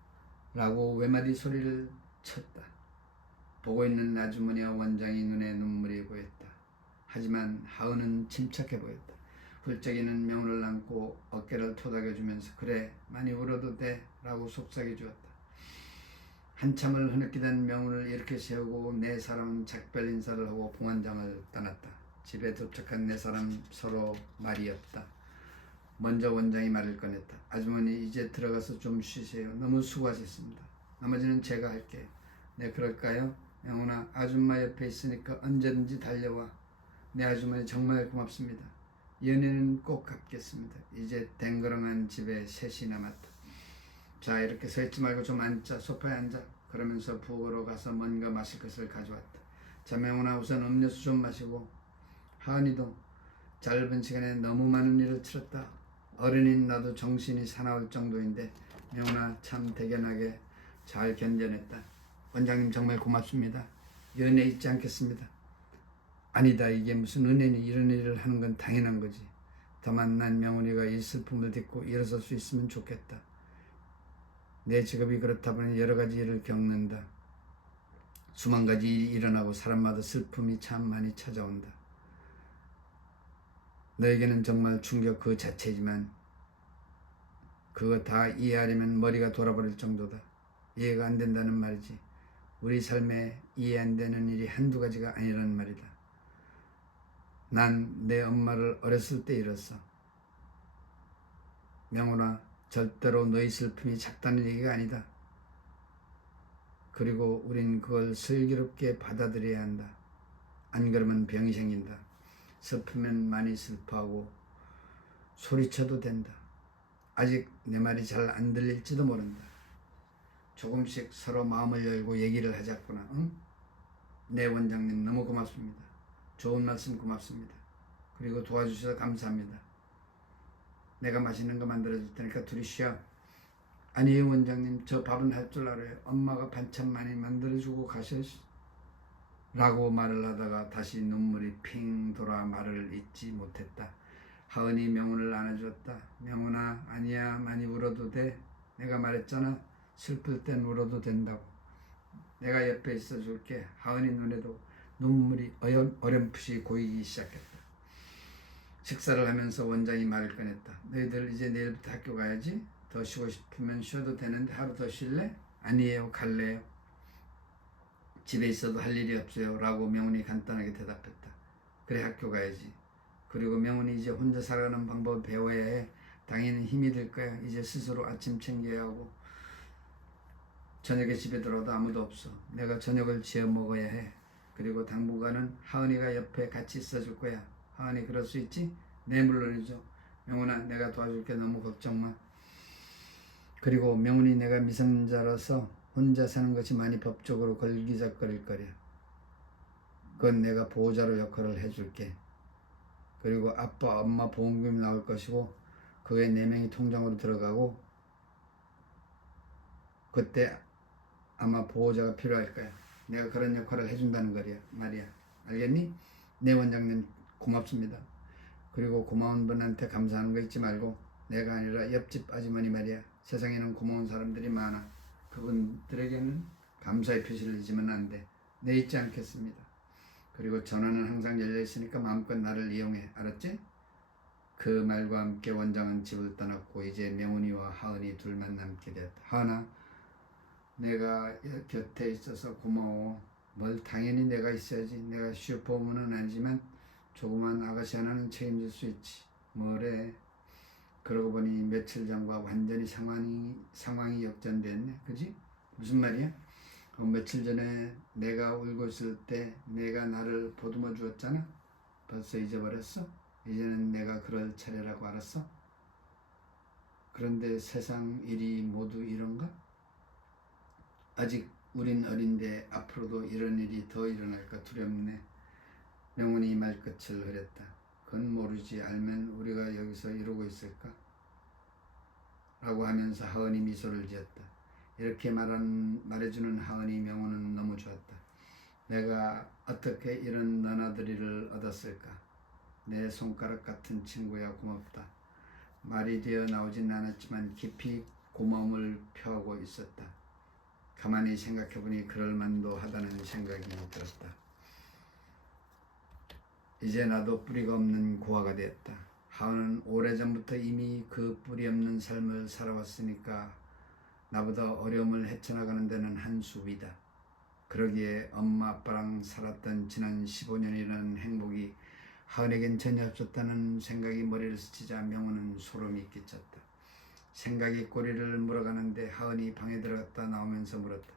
라고 외마디 소리를 쳤다. 보고 있는 아주머니와 원장이 눈에 눈물이 보였다. 하지만 하은은 침착해 보였다. 훌쩍이는 명훈을 안고 어깨를 토닥여주면서 그래 많이 울어도 돼 라고 속삭여 주었다. 한참을 흐느끼던 명훈을 일으켜 세우고 네 사람은 작별 인사를 하고 봉안장을 떠났다. 집에 도착한 네 사람 서로 말이 없다. 먼저 원장이 말을 꺼냈다. 아주머니 이제 들어가서 좀 쉬세요. 너무 수고하셨습니다. 나머지는 제가 할게요. 네 그럴까요? 명훈아 아줌마 옆에 있으니까 언제든지 달려와. 네 아주머니 정말 고맙습니다. 연애는 꼭 갚겠습니다. 이제 댕그렁한 집에 셋이 남았다. 자 이렇게 서 있지 말고 좀 앉자. 소파에 앉아. 그러면서 부엌으로 가서 뭔가 마실 것을 가져왔다. 자 명훈아 우선 음료수 좀 마시고. 하은이도 짧은 시간에 너무 많은 일을 치렀다. 어른인 나도 정신이 사나울 정도인데 명훈아 참 대견하게 잘 견뎌냈다. 원장님 정말 고맙습니다. 연애 잊지 않겠습니다. 아니다 이게 무슨 은혜니. 이런 일을 하는 건 당연한 거지. 다만 난 명훈이가 이 슬픔을 딛고 일어설 수 있으면 좋겠다. 내 직업이 그렇다 보니 여러 가지 일을 겪는다. 수만 가지 일이 일어나고 사람마다 슬픔이 참 많이 찾아온다. 너에게는 정말 충격 그 자체지만 그거 다 이해하려면 머리가 돌아버릴 정도다. 이해가 안 된다는 말이지. 우리 삶에 이해 안 되는 일이 한두 가지가 아니라는 말이다. 난 내 엄마를 어렸을 때 잃었어. 명훈아 절대로 너희 슬픔이 작다는 얘기가 아니다. 그리고 우린 그걸 슬기롭게 받아들여야 한다. 안 그러면 병이 생긴다. 슬프면 많이 슬퍼하고 소리쳐도 된다. 아직 내 말이 잘 안 들릴지도 모른다. 조금씩 서로 마음을 열고 얘기를 하자꾸나. 응? 네 원장님 너무 고맙습니다. 좋은 말씀 고맙습니다. 그리고 도와주셔서 감사합니다. 내가 맛있는 거 만들어줄 테니까 둘이 쉬어. 아니에요 원장님 저 밥은 할 줄 알아요. 엄마가 반찬 많이 만들어주고 가셔. 라고 말을 하다가 다시 눈물이 핑 돌아 말을 잇지 못했다. 하은이 명훈을 안아주었다. 명훈아 아니야 많이 울어도 돼. 내가 말했잖아 슬플 땐 울어도 된다고. 내가 옆에 있어 줄게. 하은이 눈에도 눈물이 어렴풋이 고이기 시작했다. 식사를 하면서 원장이 말을 꺼냈다. 너희들 이제 내일부터 학교 가야지. 더 쉬고 싶으면 쉬어도 되는데 하루 더 쉴래? 아니에요 갈래요. 집에 있어도 할 일이 없어요 라고 명훈이 간단하게 대답했다. 그래 학교 가야지. 그리고 명훈이 이제 혼자 살아가는 방법을 배워야 해. 당연히 힘이 들 거야. 이제 스스로 아침 챙겨야 하고 저녁에 집에 들어도 아무도 없어. 내가 저녁을 지어 먹어야 해. 그리고 당분간은 하은이가 옆에 같이 있어줄 거야. 하은이 그럴 수 있지? 네 물론이죠. 명훈아 내가 도와줄게. 너무 걱정 마. 그리고 명훈이 내가 미성년자라서 혼자 사는 것이 많이 법적으로 걸기적거릴 거야. 그건 내가 보호자로 역할을 해줄게. 그리고 아빠 엄마 보험금이 나올 것이고 그게 4명이 통장으로 들어가고 그때 아마 보호자가 필요할 거야. 내가 그런 역할을 해준다는 거야 말이야. 알겠니? 네 원장님 고맙습니다. 그리고 고마운 분한테 감사하는 거 잊지 말고 내가 아니라 옆집 아주머니 말이야. 세상에는 고마운 사람들이 많아. 그분들에게는 감사의 표시를 잊으면 안 돼. 내 있지 않겠습니다. 그리고 전화는 항상 열려 있으니까 마음껏 나를 이용해. 알았지? 그 말과 함께 원장은 집을 떠났고 이제 명훈이와 하은이 둘만 남게 되었다. 하은아, 내가 곁에 있어서 고마워. 뭘 당연히 내가 있어야지. 내가 슈퍼우먼은 아니지만 조그만 아가씨 하나는 책임질 수 있지. 뭐래. 그러고 보니 며칠 전과 완전히 상황이 역전됐네. 그지? 무슨 말이야? 며칠 전에 내가 울고 있을 때 내가 나를 보듬어 주었잖아. 벌써 잊어버렸어? 이제는 내가 그럴 차례라고 알았어? 그런데 세상 일이 모두 이런가? 아직 우린 어린데 앞으로도 이런 일이 더 일어날까 두렵네. 명훈이 말끝을 흐렸다. 그건 모르지. 알면 우리가 여기서 이러고 있을까? 라고 하면서 하은이 미소를 지었다. 이렇게 말해주는 하은이 명훈은 너무 좋았다. 내가 어떻게 이런 너나들이를 얻었을까? 내 손가락 같은 친구야, 고맙다. 말이 되어 나오진 않았지만 깊이 고마움을 표하고 있었다. 가만히 생각해보니 그럴만도 하다는 생각이 들었다. 이제 나도 뿌리가 없는 고아가 되었다. 하은은 오래전부터 이미 그 뿌리 없는 삶을 살아왔으니까 나보다 어려움을 헤쳐나가는 데는 한 수 위다. 그러기에 엄마 아빠랑 살았던 지난 15년이라는 행복이 하은에겐 전혀 없었다는 생각이 머리를 스치자 명훈은 소름이 끼쳤다. 생각이 꼬리를 물어가는데 하은이 방에 들어갔다 나오면서 물었다.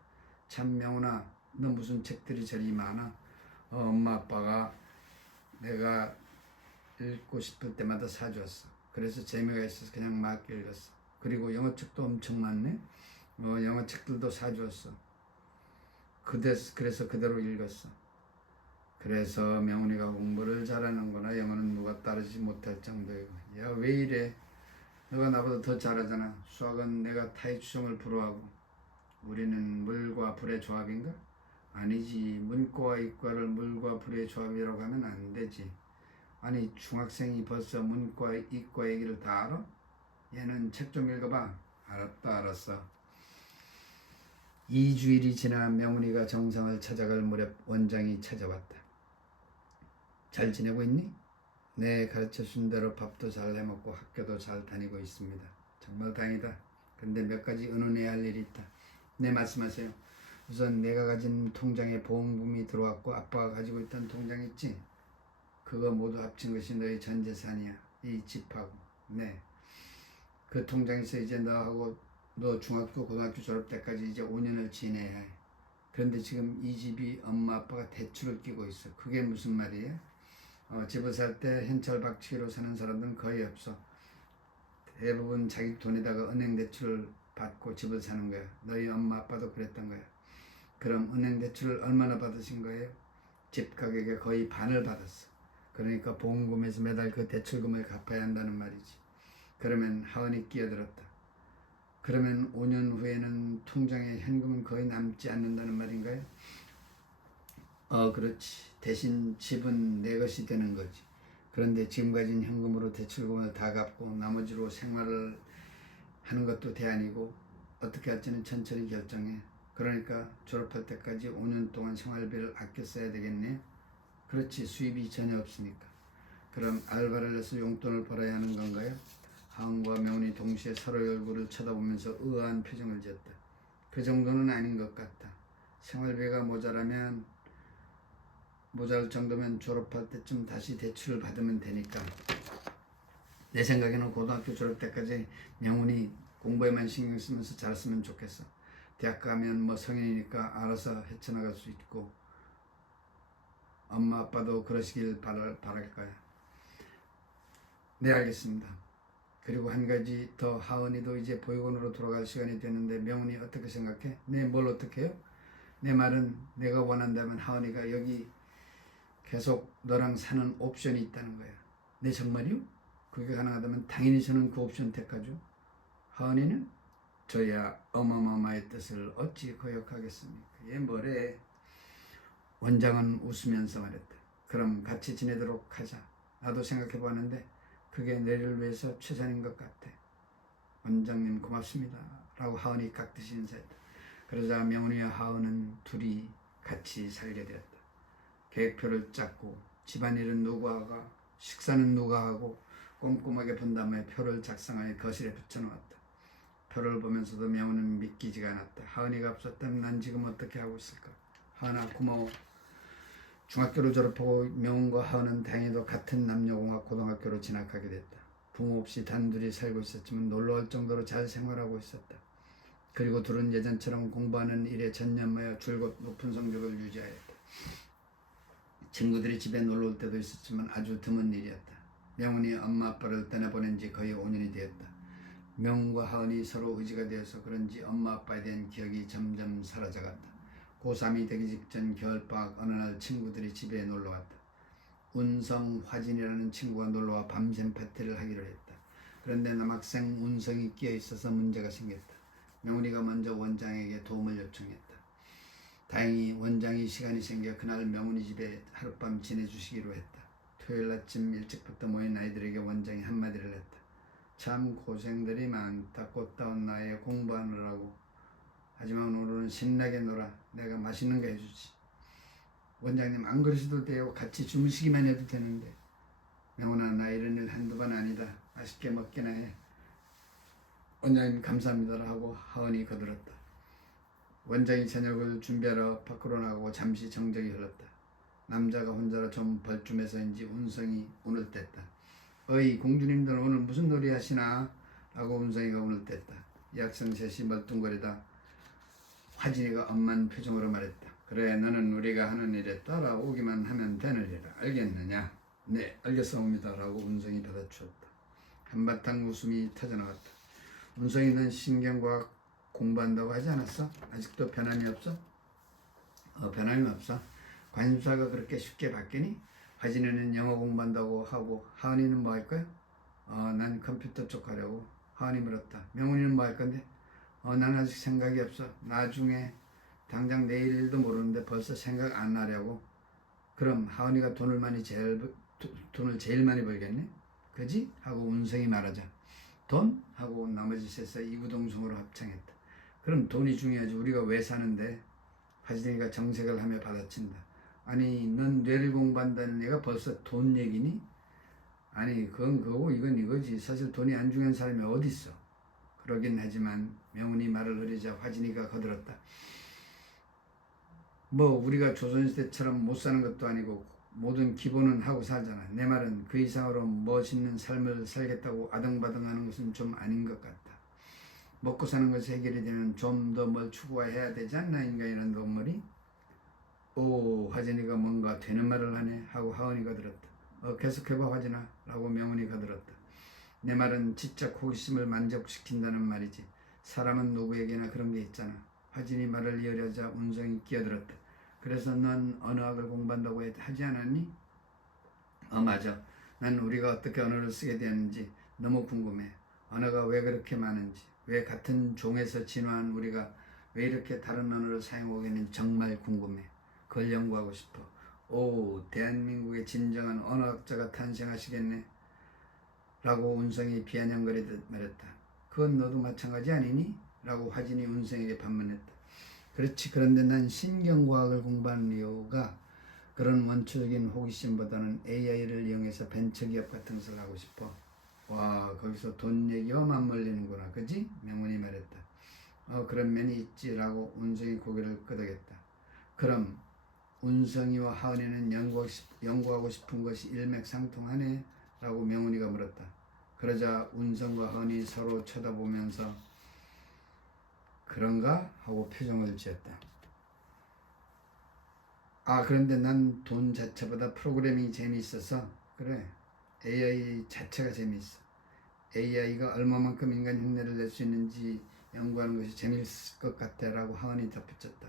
참 명훈아, 너 무슨 책들이 저리 많아? 엄마 아빠가 내가 읽고 싶을 때마다 사주었어. 그래서 재미가 있어서 그냥 막 읽었어. 그리고 영어책도 엄청 많네. 영어책들도 사주었어. 그래서 그대로 읽었어. 그래서 명훈이가 공부를 잘하는구나. 영어는 누가 따르지 못할 정도이고. 야, 왜 이래? 너가 나보다 더 잘하잖아. 수학은 내가 타의 추정을 불허하고. 우리는 물과 불의 조합인가? 아니지. 문과와 이과를 물과 불의 조합이라고 하면 안 되지. 아니, 중학생이 벌써 문과 이과 얘기를 다 알아? 얘는 책 좀 읽어봐. 알았어. 2주일이 지나 명훈이가 정상을 찾아갈 무렵 원장이 찾아왔다. 잘 지내고 있니? 네, 가르쳐준 대로 밥도 잘 해먹고 학교도 잘 다니고 있습니다. 정말 다행이다. 근데 몇 가지 의논해야 할 일이 있다. 네, 말씀하세요. 우선 내가 가진 통장에 보험금이 들어왔고 아빠가 가지고 있던 통장 있지? 그거 모두 합친 것이 너의 전 재산이야. 이 집하고. 네. 그 통장에서 이제 너 중학교 고등학교 졸업 때까지 이제 5년을 지내야 해. 그런데 지금 이 집이 엄마 아빠가 대출을 끼고 있어. 그게 무슨 말이에요? 집을 살 때 현찰 박치기로 사는 사람들은 거의 없어. 대부분 자기 돈에다가 은행 대출을 받고 집을 사는 거야. 너희 엄마 아빠도 그랬던 거야. 그럼 은행 대출을 얼마나 받으신 거예요? 집 가격의 거의 반을 받았어. 그러니까 보험금에서 매달 그 대출금을 갚아야 한다는 말이지. 그러면 하은이 끼어들었다. 그러면 5년 후에는 통장에 현금은 거의 남지 않는다는 말인가요? 그렇지. 대신 집은 내 것이 되는 거지. 그런데 지금 가진 현금으로 대출금을 다 갚고 나머지로 생활을 하는 것도 대안이고 어떻게 할지는 천천히 결정해. 그러니까 졸업할 때까지 5년 동안 생활비를 아껴 써야 되겠네. 그렇지. 수입이 전혀 없으니까. 그럼 알바를 해서 용돈을 벌어야 하는 건가요? 하은과 명훈이 동시에 서로의 얼굴을 쳐다보면서 의아한 표정을 지었다. 그 정도는 아닌 것 같다. 생활비가 모자랄 정도면 졸업할 때쯤 다시 대출을 받으면 되니까. 내 생각에는 고등학교 졸업 때까지 명훈이 공부에만 신경 쓰면서 잘했으면 좋겠어. 대학 가면 뭐 성인이니까 알아서 헤쳐나갈 수 있고 엄마 아빠도 그러시길 바랄 거야. 네, 알겠습니다. 그리고 한 가지 더, 하은이도 이제 보육원으로 돌아갈 시간이 됐는데 명훈이 어떻게 생각해? 네, 뭘 어떻게 해요? 내 말은 내가 원한다면 하은이가 여기 계속 너랑 사는 옵션이 있다는 거야. 네, 정말이요? 그게 가능하다면 당연히 저는 그 옵션 택하죠. 하은이는? 저야 어마어마의 뜻을 어찌 거역하겠습니까? 얘 뭐래? 원장은 웃으면서 말했다. 그럼 같이 지내도록 하자. 나도 생각해봤는데 그게 내를 위해서 최선인 것 같아. 원장님 고맙습니다. 라고 하은이 깍듯이 인사했다. 그러자 명훈이와 하은은 둘이 같이 살게 되었다. 계획표를 짰고 집안일은 누가 하고 식사는 누가 하고 꼼꼼하게 본 다음에 표를 작성하여 거실에 붙여놓았다. 표를 보면서도 명훈은 믿기지가 않았다. 하은이가 없었다면 난 지금 어떻게 하고 있을까? 하은아 고마워. 중학교를 졸업하고 명훈과 하은은 다행히도 같은 남녀공학 고등학교로 진학하게 됐다. 부모 없이 단둘이 살고 있었지만 놀라울 정도로 잘 생활하고 있었다. 그리고 둘은 예전처럼 공부하는 일에 전념하여 줄곧 높은 성적을 유지하였다. 친구들이 집에 놀러 올 때도 있었지만 아주 드문 일이었다. 명훈이 엄마 아빠를 떠나보낸 지 거의 5년이 되었다. 명훈과 하은이 서로 의지가 되어서 그런지 엄마 아빠에 대한 기억이 점점 사라져갔다. 고3이 되기 직전 겨울방학 어느 날 친구들이 집에 놀러왔다. 운성, 화진이라는 친구가 놀러와 밤샘 파티를 하기로 했다. 그런데 남학생 운성이 끼어있어서 문제가 생겼다. 명훈이가 먼저 원장에게 도움을 요청했다. 다행히 원장이 시간이 생겨 그날 명훈이 집에 하룻밤 지내주시기로 했다. 토요일 아침 일찍부터 모인 아이들에게 원장이 한마디를 했다. 참 고생들이 많다. 꽃다운 나이에 공부하느라고. 하지만 오늘은 신나게 놀아. 내가 맛있는 거 해주지. 원장님 안 그러셔도 돼요. 같이 주무시기만 해도 되는데. 명훈아 나 이런 일 한두 번 아니다. 맛있게 먹기나 해. 원장님 감사합니다 하고 하은이 거들었다. 원장이 저녁을 준비하러 밖으로 나가고 잠시 정적이 흘렀다. 남자가 혼자라 좀 벌쭘해서인지 운성이 운을 뗐다. 어이 공주님들 오늘 무슨 놀이 하시나? 라고 운성이가 운을 뗐다. 여학생 셋이 멀뚱거리다 화진이가 엄만 표정으로 말했다. 그래 너는 우리가 하는 일에 따라오기만 하면 되느니라. 알겠느냐? 네 알겠사옵니다 라고 운성이 받아주었다. 한바탕 웃음이 터져나왔다. 운성이 넌 신경과학 공부한다고 하지 않았어? 아직도 변함이 없어? 변함이 없어. 관심사가 그렇게 쉽게 바뀌니? 화진이는 영어 공부한다고 하고 하은이는 뭐 할 거야? 난 컴퓨터 쪽 하려고. 하은이 물었다. 명훈이는 뭐 할 건데? 난 아직 생각이 없어. 나중에 당장 내일 일도 모르는데 벌써 생각 안 나려고. 그럼 하은이가 돈을 제일 많이 벌겠네? 그지? 하고 운성이 말하자. 돈? 하고 나머지 셋이 이구동성으로 합창했다. 그럼 돈이 중요하지. 우리가 왜 사는데? 화진이가 정색을 하며 받아친다. 아니 넌 뇌를 공부한다는 애가 벌써 돈 얘기니? 아니 그건 그거고 이건 이거지. 사실 돈이 안 중요한 사람이 어딨어. 그러긴 하지만 명훈이 말을 흐리자 화진이가 거들었다. 뭐 우리가 조선시대처럼 못 사는 것도 아니고 모든 기본은 하고 살잖아. 내 말은 그 이상으로 멋있는 삶을 살겠다고 아등바등하는 것은 좀 아닌 것 같다. 먹고 사는 것이 해결이 되면 좀 더 뭘 추구해야 되지 않나 인간이란 놈머리? 오 화진이가 뭔가 되는 말을 하네 하고 하은이가 들었다. 계속해봐 화진아 라고 명훈이가 들었다. 내 말은 지적 호기심을 만족시킨다는 말이지. 사람은 누구에게나 그런 게 있잖아. 화진이 말을 이어려자 운성이 끼어들었다. 그래서 넌 언어학을 공부한다고 하지 않았니? 맞아. 난 우리가 어떻게 언어를 쓰게 되었는지 너무 궁금해. 언어가 왜 그렇게 많은지, 왜 같은 종에서 진화한 우리가 왜 이렇게 다른 언어를 사용하게 되는지 정말 궁금해. 그걸 연구하고 싶어. 오, 대한민국의 진정한 언어학자가 탄생하시겠네. 라고 운성이 비아냥거리듯 말했다. 그건 너도 마찬가지 아니니? 라고 화진이 운성에게 반문했다. 그렇지. 그런데 난 신경과학을 공부하는 이유가 그런 원초적인 호기심보다는 AI를 이용해서 벤처기업 같은 것을 하고 싶어. 와 거기서 돈 얘기와 맞물리는구나. 그지? 명훈이 말했다. 그런 면이 있지 라고 운성이 고개를 끄덕였다. 그럼 운성이와 하은이는 연구하고 싶은 것이 일맥상통하네? 라고 명훈이가 물었다. 그러자 운성과 하은이 서로 쳐다보면서 그런가? 하고 표정을 지었다. 그런데 난 돈 자체보다 프로그래밍이 재미있어서. 그래, AI 자체가 재미있어. AI가 얼마만큼 인간 흉내를 낼 수 있는지 연구하는 것이 재미있을 것 같아 라고 하은이 덧붙였다.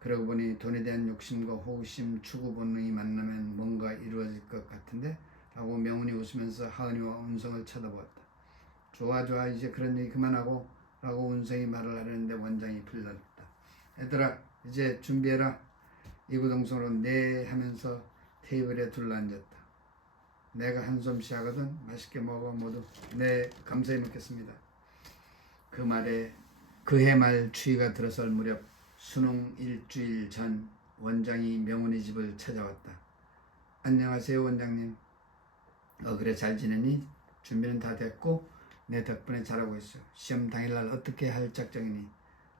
그러고 보니 돈에 대한 욕심과 호기심, 추구 본능이 만나면 뭔가 이루어질 것 같은데? 라고 명훈이 웃으면서 하은이와 운성을 쳐다보았다. 좋아 이제 그런 얘기 그만하고 라고 운성이 말을 하려는데 원장이 불렀다. 얘들아 이제 준비해라. 이구동성으로 네 하면서 테이블에 둘러앉았다. 내가 한솜씨 하거든. 맛있게 먹어 모두. 네 감사히 먹겠습니다. 그 해 말 추위가 들어설 무렵 수능 일주일 전 원장이 명훈이 집을 찾아왔다. 안녕하세요 원장님. 그래 잘 지내니? 준비는 다 됐고 내 덕분에 잘하고 있어. 시험 당일날 어떻게 할 작정이니?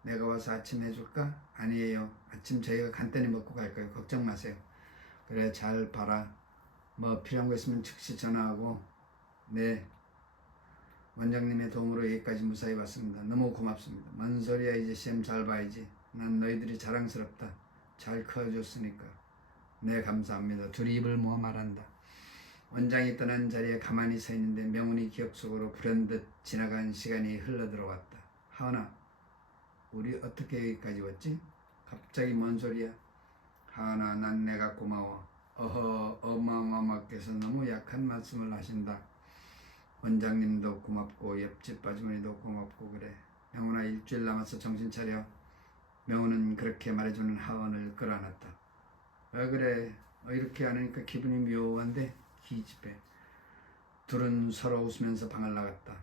내가 와서 아침 해줄까? 아니에요. 아침 저희가 간단히 먹고 갈 거예요. 걱정 마세요. 그래 잘 봐라. 뭐 필요한 거 있으면 즉시 전화하고. 네. 원장님의 도움으로 여기까지 무사히 왔습니다. 너무 고맙습니다. 뭔 소리야. 이제 시험 잘 봐야지. 난 너희들이 자랑스럽다. 잘 커줬으니까. 네 감사합니다. 둘이 입을 모아 말한다. 원장이 떠난 자리에 가만히 서 있는데 명훈이 기억 속으로 불현듯 지나간 시간이 흘러들어왔다. 하은아, 우리 어떻게 여기까지 왔지? 갑자기 뭔 소리야? 하은아, 난 내가 고마워. 어마어마께서 너무 약한 말씀을 하신다. 원장님도 고맙고 옆집 아주머니도 고맙고 그래. 명훈아, 일주일 남았어. 정신 차려. 명훈은 그렇게 말해주는 하은을 끌어안았다. 왜 그래? 이렇게 안 하니까 기분이 묘한데? 기집애. 둘은 서로 웃으면서 방을 나갔다.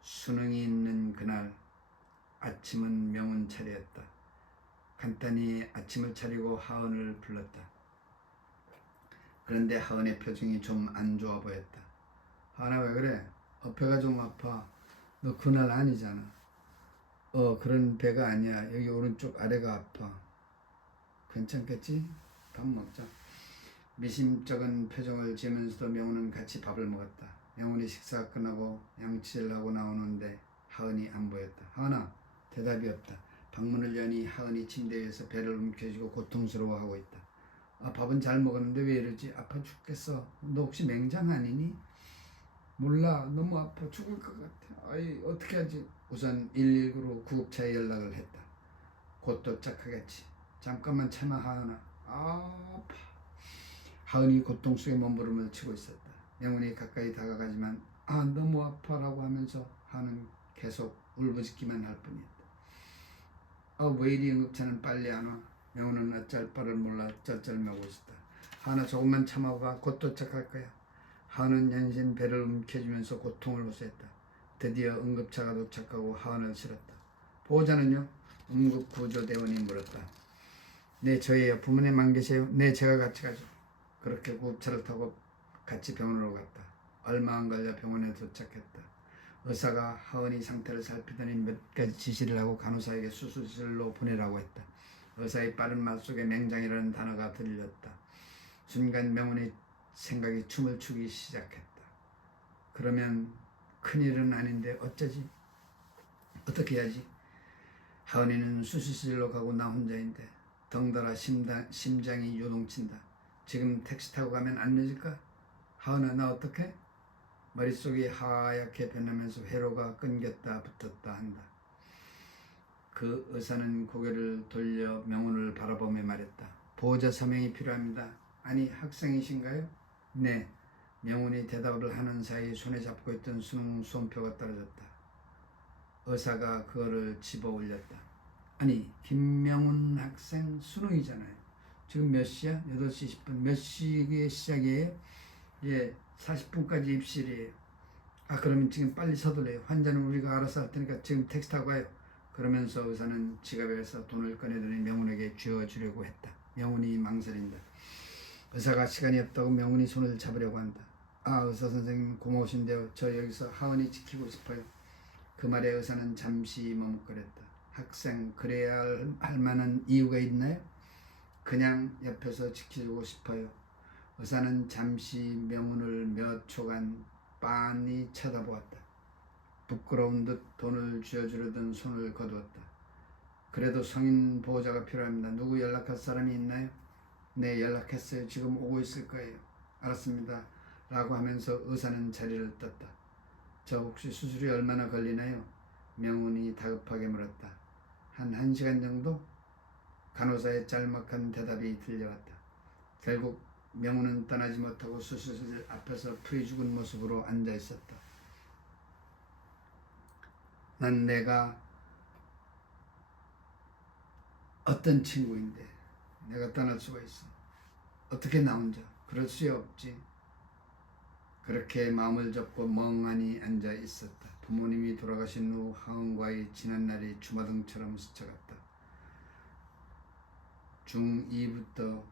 수능이 있는 그날 아침은 명훈 차례였다. 간단히 아침을 차리고 하은을 불렀다. 그런데 하은의 표정이 좀 안 좋아 보였다. 하은아 왜 그래? 배가 좀 아파. 너 그날 아니잖아. 그런 배가 아니야. 여기 오른쪽 아래가 아파. 괜찮겠지? 밥 먹자. 미심쩍은 표정을 지으면서도 명훈은 같이 밥을 먹었다. 명훈이 식사가 끝나고 양치를 하고 나오는데 하은이 안 보였다. 하은아, 대답이 없다. 방문을 여니 하은이 침대 위에서 배를 움켜쥐고 고통스러워하고 있다. 밥은 잘 먹었는데 왜 이러지? 아파 죽겠어. 너 혹시 맹장 아니니? 몰라. 너무 아파 죽을 것 같아. 어떻게 하지? 우선 119로 구급차에 연락을 했다. 곧 도착하겠지. 잠깐만 참아 하은아. 아파. 하은이 고통 속에 몸부림을 치고 있었다. 명훈이 가까이 다가가지만 너무 아파라고 하면서 하은은 계속 울부짖기만 할 뿐이었다. 왜 이리 응급차는 빨리 안 와? 명훈은 어쩔 바를 몰라 쩔쩔매고 있었다. 하은아 조금만 참아봐. 곧 도착할 거야. 하은은 연신 배를 움켜쥐면서 고통을 호소했다. 드디어 응급차가 도착하고 하은을 실었다. 보호자는요? 응급구조대원이 물었다. 네 저예요. 부모님 안 계세요? 네 제가 같이 가죠. 그렇게 구급차를 타고 같이 병원으로 갔다. 얼마 안 걸려 병원에 도착했다. 의사가 하은이 상태를 살피더니 몇 가지 지시를 하고 간호사에게 수술실로 보내라고 했다. 의사의 빠른 말 속에 맹장이라는 단어가 들렸다. 순간 명훈의 생각이 춤을 추기 시작했다. 그러면 큰일은 아닌데 어쩌지? 어떻게 해야지? 하은이는 수술실로 가고 나 혼자인데 덩달아 심장이 요동친다. 지금 택시 타고 가면 안 늦을까? 하은아 나 어떡해? 머릿속이 하얗게 변하면서 회로가 끊겼다 붙었다 한다. 그 의사는 고개를 돌려 명훈을 바라보며 말했다. 보호자 서명이 필요합니다. 아니 학생이신가요? 네. 명훈이 대답을 하는 사이 손에 잡고 있던 수능 수험표가 떨어졌다. 의사가 그거를 집어 올렸다. 아니 김명훈 학생 수능이잖아요. 지금 몇 시야? 8시 10분. 몇 시에 시작이에요? 예, 40분까지 입실이에요. 그러면 지금 빨리 서둘러요. 환자는 우리가 알아서 할 테니까 지금 택시 타고 가요. 그러면서 의사는 지갑에서 돈을 꺼내더니 명훈에게 쥐어주려고 했다. 명훈이 망설인다. 의사가 시간이 없다고 명훈이 손을 잡으려고 한다. 의사 선생님 고마우신데요. 저 여기서 하은이 지키고 싶어요. 그 말에 의사는 잠시 머뭇거렸다. 학생 그래야 할 만한 이유가 있나요? 그냥 옆에서 지켜주고 싶어요. 의사는 잠시 명훈을 몇 초간 빤히 쳐다보았다. 부끄러운 듯 돈을 쥐어주려던 손을 거두었다. 그래도 성인 보호자가 필요합니다. 누구 연락할 사람이 있나요? 네 연락했어요. 지금 오고 있을 거예요. 알았습니다. 라고 하면서 의사는 자리를 떴다. 저 혹시 수술이 얼마나 걸리나요? 명훈이 다급하게 물었다. 한 1시간 정도? 간호사의 짤막한 대답이 들려왔다. 결국 명훈은 떠나지 못하고 수술실 앞에서 풀이 죽은 모습으로 앉아 있었다. 난 내가 어떤 친구인데 내가 떠날 수가 있어. 어떻게 나 혼자? 그럴 수 없지. 그렇게 마음을 접고 멍하니 앉아 있었다. 부모님이 돌아가신 후 하은과의 지난 날이 주마등처럼 스쳐갔다. 중2부터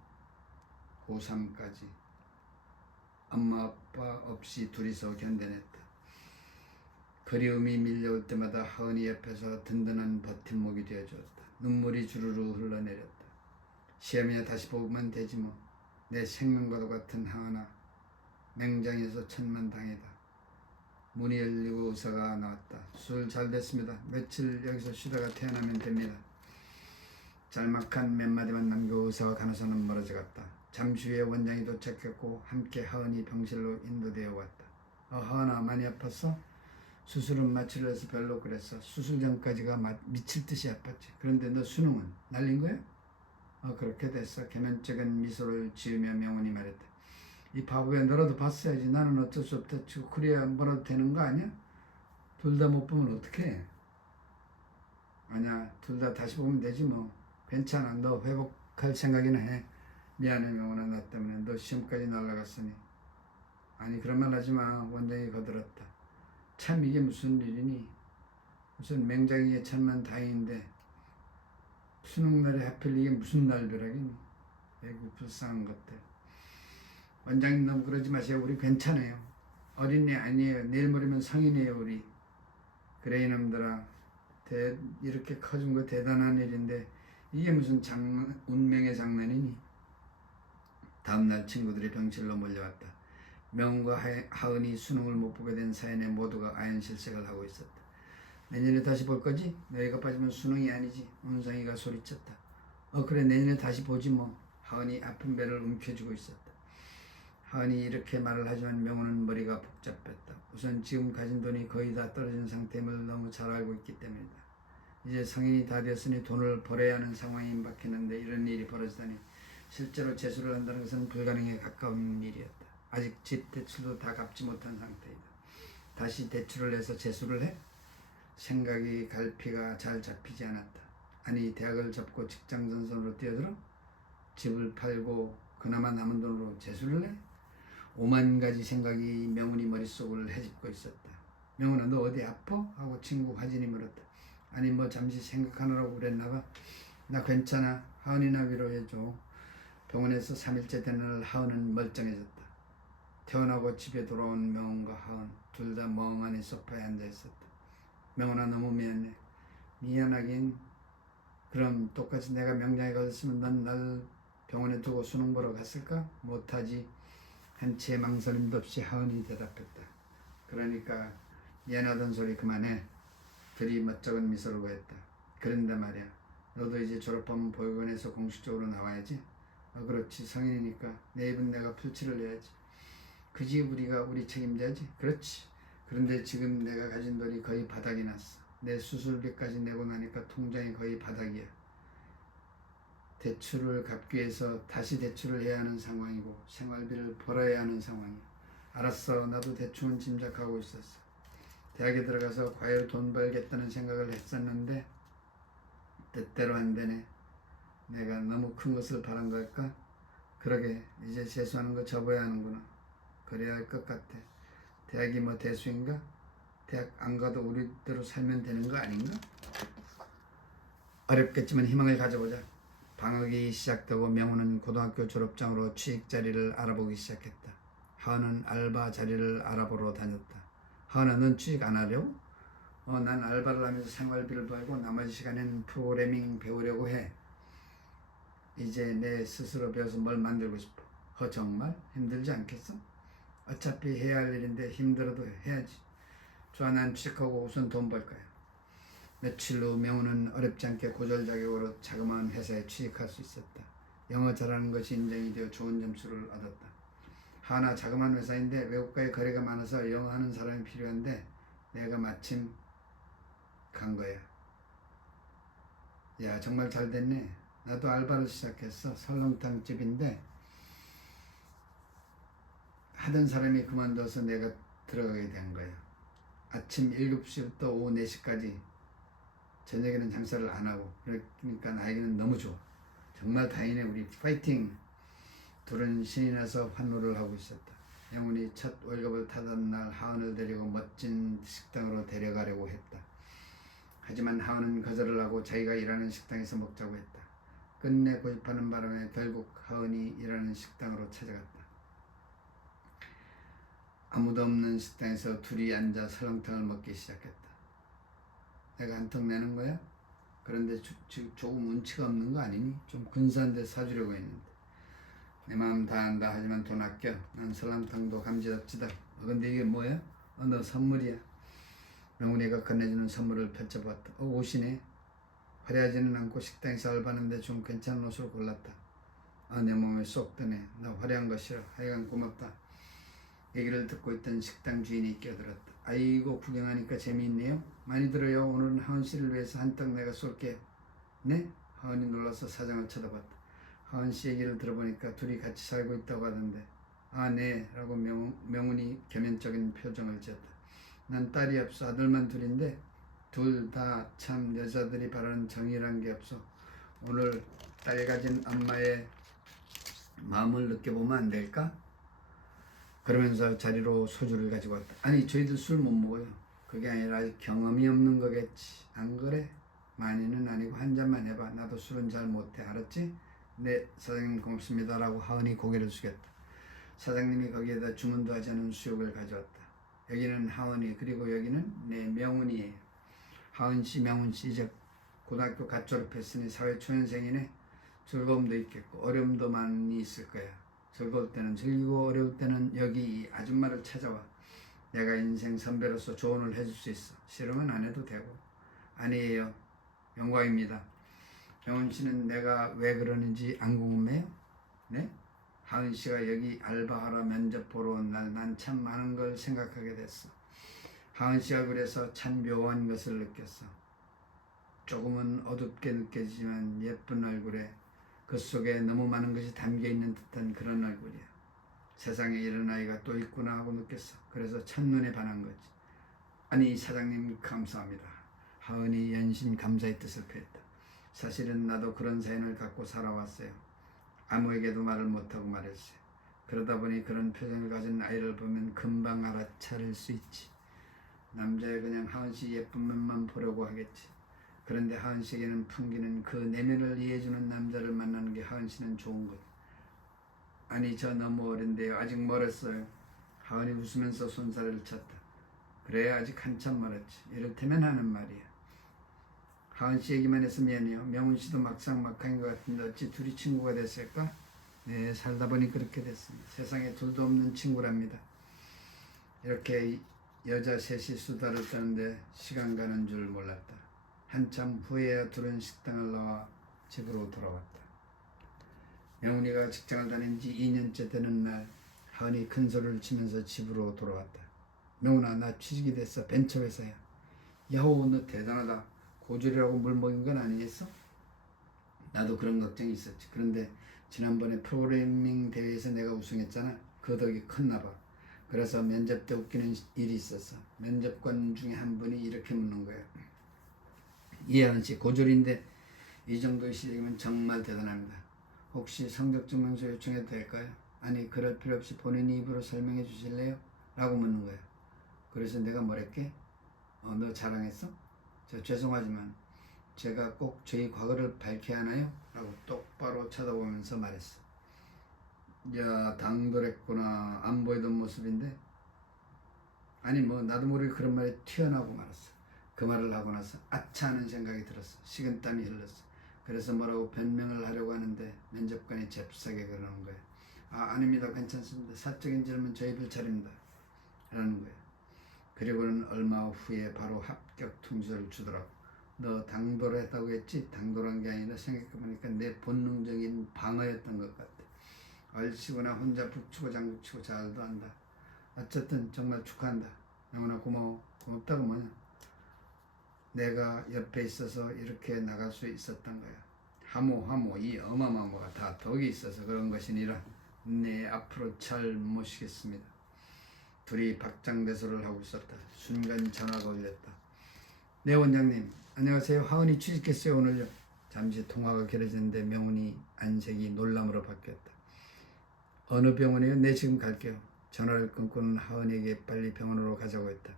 고3까지 엄마 아빠 없이 둘이서 견뎌냈다. 그리움이 밀려올 때마다 하은이 옆에서 든든한 버팀목이 되어주었다. 눈물이 주르르 흘러내렸다. 시험이야 다시 보면 되지 뭐. 내 생명과도 같은 하은아, 맹장에서 천만다행이다. 문이 열리고 의사가 나왔다. 수술 잘 됐습니다. 며칠 여기서 쉬다가 태어나면 됩니다. 짤막한 몇 마디만 남기고 의사와 간호사는 멀어져 갔다. 잠시 후에 원장이 도착했고 함께 하은이 병실로 인도되어 왔다. 하은아, 많이 아팠어? 수술은 마취를 해서 별로 그랬어. 수술 전까지가 미칠 듯이 아팠지. 그런데 너 수능은 날린 거야? 그렇게 됐어. 개면적인 미소를 지으며 명훈이 말했다. 이 바보야, 너라도 봤어야지. 나는 어쩔 수 없다 치고 그래야 뭐라도 되는 거 아니야? 둘 다 못 보면 어떡해? 아니야, 둘 다 다시 보면 되지 뭐. 괜찮아. 너 회복할 생각이나 해. 미안해 명훈아, 나 때문에 너 시험까지 날라갔으니. 아니 그런 말 하지 마. 원장이 거들었다. 참 이게 무슨 일이니? 무슨 맹장이의 천만다행인데 수능날에 하필 이게 무슨 날벼락이니? 아이고 불쌍한 것들. 원장님 너무 그러지 마세요. 우리 괜찮아요. 어린애 아니에요. 내일 모레면 성인이에요 우리. 그래 이놈들아, 이렇게 커준 거 대단한 일인데 이게 무슨 운명의 장난이니? 다음날 친구들이 병실로 몰려왔다. 명훈과 하은이 수능을 못 보게 된 사연에 모두가 아연실색을 하고 있었다. 내년에 다시 볼 거지? 너희가 빠지면 수능이 아니지. 운상이가 소리쳤다. 그래 내년에 다시 보지 뭐. 하은이 아픈 배를 움켜쥐고 있었다. 하은이 이렇게 말을 하지만 명훈은 머리가 복잡했다. 우선 지금 가진 돈이 거의 다 떨어진 상태임을 너무 잘 알고 있기 때문이다. 이제 성인이 다 되었으니 돈을 벌어야 하는 상황이 임박했는데 이런 일이 벌어지다니. 실제로 재수를 한다는 것은 불가능에 가까운 일이었다. 아직 집 대출도 다 갚지 못한 상태이다. 다시 대출을 해서 재수를 해? 생각이 갈피가 잘 잡히지 않았다. 아니 대학을 접고 직장 전선으로 뛰어들어? 집을 팔고 그나마 남은 돈으로 재수를 해? 5만 가지 생각이 명훈이 머릿속을 헤집고 있었다. 명훈아 너 어디 아파? 하고 친구 화진이 물었다. 아니 뭐 잠시 생각하느라고 그랬나봐. 나 괜찮아. 하은이나 위로해줘. 병원에서 3일째 되는 날 하은은 멀쩡해졌다. 퇴원하고 집에 돌아온 명훈과 하은 둘 다 멍하니 소파에 앉아있었다. 명훈아 너무 미안해. 미안하긴. 그럼 똑같이 내가 명장에 걸렸으면 넌 날 병원에 두고 수능 보러 갔을까? 못하지. 한치의 망설임도 없이 하은이 대답했다. 그러니까 미안하던 소리 그만해. 들이 멋쩍은 미소를 보였다. 그런데 말이야, 너도 이제 졸업하면 보육원에서 공식적으로 나와야지. 그렇지. 성인이니까 내 입은 내가 풀칠을 해야지. 그지 우리가 우리 책임져야지. 그렇지. 그런데 지금 내가 가진 돈이 거의 바닥이 났어. 내 수술비까지 내고 나니까 통장이 거의 바닥이야. 대출을 갚기 위해서 다시 대출을 해야 하는 상황이고 생활비를 벌어야 하는 상황이야. 알았어. 나도 대충은 짐작하고 있었어. 대학에 들어가서 과외로 돈 벌겠다는 생각을 했었는데 뜻대로 안 되네. 내가 너무 큰 것을 바란 걸까? 그러게 이제 재수하는 거 접어야 하는구나. 그래야 할 것 같아. 대학이 뭐 대수인가? 대학 안 가도 우리대로 살면 되는 거 아닌가? 어렵겠지만 희망을 가져보자. 방학이 시작되고 명훈은 고등학교 졸업장으로 취직 자리를 알아보기 시작했다. 하은은 알바 자리를 알아보러 다녔다. 하은아 넌 취직 안 하려고? 난 알바를 하면서 생활비를 벌고 나머지 시간에는 프로그래밍 배우려고 해. 이제 내 스스로 배워서 뭘 만들고 싶어. 정말? 힘들지 않겠어? 어차피 해야 할 일인데 힘들어도 해야지. 좋아, 난 취직하고 우선 돈 벌 거야. 며칠 후 명훈은 어렵지 않게 고졸 자격으로 자그마한 회사에 취직할 수 있었다. 영어 잘하는 것이 인정이 되어 좋은 점수를 얻었다. 하나 자그마한 회사인데 외국과의 거래가 많아서 영어 하는 사람이 필요한데 내가 마침 간 거야. 야 정말 잘 됐네. 나도 알바를 시작했어. 설렁탕 집인데 하던 사람이 그만둬서 내가 들어가게 된 거야. 아침 7시부터 오후 4시까지 저녁에는 장사를 안 하고. 그러니까 나에게는 너무 좋아. 정말 다행이네. 우리 파이팅. 둘은 신이 나서 환호를 하고 있었다. 명훈이 첫 월급을 타던 날 하은을 데리고 멋진 식당으로 데려가려고 했다. 하지만 하은은 거절을 하고 자기가 일하는 식당에서 먹자고 했다. 끝내 고집하는 바람에 결국 하은이 일하는 식당으로 찾아갔다. 아무도 없는 식당에서 둘이 앉아 설렁탕을 먹기 시작했다. 내가 한턱 내는 거야? 그런데 조금 운치가 없는 거 아니니? 좀 근사한 데 사주려고 했는데. 내 마음 다 안다. 하지만 돈 아껴. 난 설렁탕도 감지답지다. 근데 이게 뭐야? 너 선물이야. 명훈이가 건네주는 선물을 펼쳐보았다. 옷이네. 화려하지는 않고 식당에서 알바하는데 좀 괜찮은 옷을 골랐다. 내 몸에 쏙 드네. 나 화려한 거 싫어. 하여간 고맙다. 얘기를 듣고 있던 식당 주인이 끼어들었다. 아이고, 구경하니까 재미있네요. 많이 들어요. 오늘은 하은 씨를 위해서 한턱 내가 쏠게요. 네? 하은이 놀라서 사장을 쳐다봤다. 하은 씨 얘기를 들어보니까 둘이 같이 살고 있다고 하던데. 네. 라고 명훈이 겸연적인 표정을 지었다. 난 딸이 없어. 아들만 둘인데 둘 다 참 여자들이 바라는 정의란 게 없어. 오늘 딸 가진 엄마의 마음을 느껴보면 안 될까? 그러면서 자리로 소주를 가지고 왔다. 아니, 저희들 술 못 먹어요. 그게 아니라 경험이 없는 거겠지. 안 그래? 많이는 아니고 한 잔만 해봐. 나도 술은 잘 못해. 알았지? 네, 사장님 고맙습니다. 라고 하은이 고개를 숙였다. 사장님이 거기에다 주문도 하지 않은 수육을 가져왔다. 여기는 하은이, 그리고 여기는 내 명훈이에요. 하은씨, 명훈씨 이제 고등학교 갓 졸업했으니 사회 초년생이네. 즐거움도 있겠고 어려움도 많이 있을 거야. 즐거울 때는 즐기고 어려울 때는 여기 이 아줌마를 찾아와. 내가 인생 선배로서 조언을 해줄 수 있어. 싫으면 안 해도 되고. 아니에요. 영광입니다. 명훈 씨는 내가 왜 그러는지 안 궁금해요? 네? 하은 씨가 여기 알바하러 면접 보러 온 날 난 참 많은 걸 생각하게 됐어. 하은 씨 얼굴에서 참 묘한 것을 느꼈어. 조금은 어둡게 느껴지지만 예쁜 얼굴에 그 속에 너무 많은 것이 담겨있는 듯한 그런 얼굴이야. 세상에 이런 아이가 또 있구나 하고 느꼈어. 그래서 첫눈에 반한 거지. 아니, 사장님 감사합니다. 하은이 연신 감사의 뜻을 표했다. 사실은 나도 그런 사연을 갖고 살아왔어요. 아무에게도 말을 못하고 말했어요. 그러다 보니 그런 표정을 가진 아이를 보면 금방 알아차릴 수 있지. 남자야 그냥 하은씨 예쁜 면만 보려고 하겠지. 그런데 하은씨에게는 풍기는 그 내면을 이해해주는 남자를 만나는 게 하은씨는 좋은 것. 아니, 저 너무 어린데요. 아직 멀었어요. 하은이 웃으면서 손살을 쳤다. 그래, 아직 한참 멀었지. 이를테면 하는 말이야. 하은씨 얘기만 해서 미안해요. 명훈씨도 막상막하인 것 같은데 어찌 둘이 친구가 됐을까? 네, 살다 보니 그렇게 됐습니다. 세상에 둘도 없는 친구랍니다. 이렇게 여자 셋이 수다를 떠는데 시간 가는 줄 몰랐다. 한참 후에야 둘은 식당을 나와 집으로 돌아왔다. 명훈이가 직장을 다닌 지 2년째 되는 날 하은이 큰 소리를 치면서 집으로 돌아왔다. 명훈아, 나 취직이 됐어. 벤처회사야. 야호, 너 대단하다. 고졸이라고 물 먹인 건 아니겠어? 나도 그런 걱정이 있었지. 그런데 지난번에 프로그래밍 대회에서 내가 우승했잖아. 그 덕이 컸나 봐. 그래서 면접 때 웃기는 일이 있었어. 면접관 중에 한 분이 이렇게 묻는 거야. 이하은씨, 고졸인데 이 정도의 실력이면 정말 대단합니다. 혹시 성적증명서 요청해도 될까요? 아니, 그럴 필요 없이 본인 입으로 설명해 주실래요? 라고 묻는 거야. 그래서 내가 뭐랬게? 너 자랑했어? 죄송하지만 제가 꼭 저희 과거를 밝혀야 하나요? 라고 똑바로 쳐다보면서 말했어. 야, 당돌했구나. 안 보이던 모습인데? 아니, 나도 모르게 그런 말이 튀어나오고 말았어. 그 말을 하고 나서 아차 하는 생각이 들었어. 식은땀이 흘렀어. 그래서 뭐라고 변명을 하려고 하는데 면접관이 잽싸게 그러는 거야. 아닙니다. 괜찮습니다. 사적인 질문 저희들 차례입니다. 라는 거야. 그리고는 얼마 후에 바로 합격 통지서를 주더라고. 너 당돌했다고 했지? 당돌한 게 아니라 생각해보니까 내 본능적인 방어였던 것 같아. 얼씨구나. 혼자 북치고 장구치고 잘도 한다. 어쨌든 정말 축하한다. 영훈아, 고마워. 고맙다고 뭐냐. 내가 옆에 있어서 이렇게 나갈 수 있었던 거야. 하모 이 어마어마한 다 덕이 있어서 그런 것이니라. 네, 앞으로 잘 모시겠습니다. 둘이 박장대소를 하고 있었다. 순간 전화가 울렸다. 네, 원장님. 안녕하세요. 하은이 취직했어요. 오늘요. 잠시 통화가 길어지는데 명훈이 안색이 놀람으로 바뀌었다. 어느 병원이요? 네, 지금 갈게요. 전화를 끊고는 하은에게 빨리 병원으로 가자고 했다.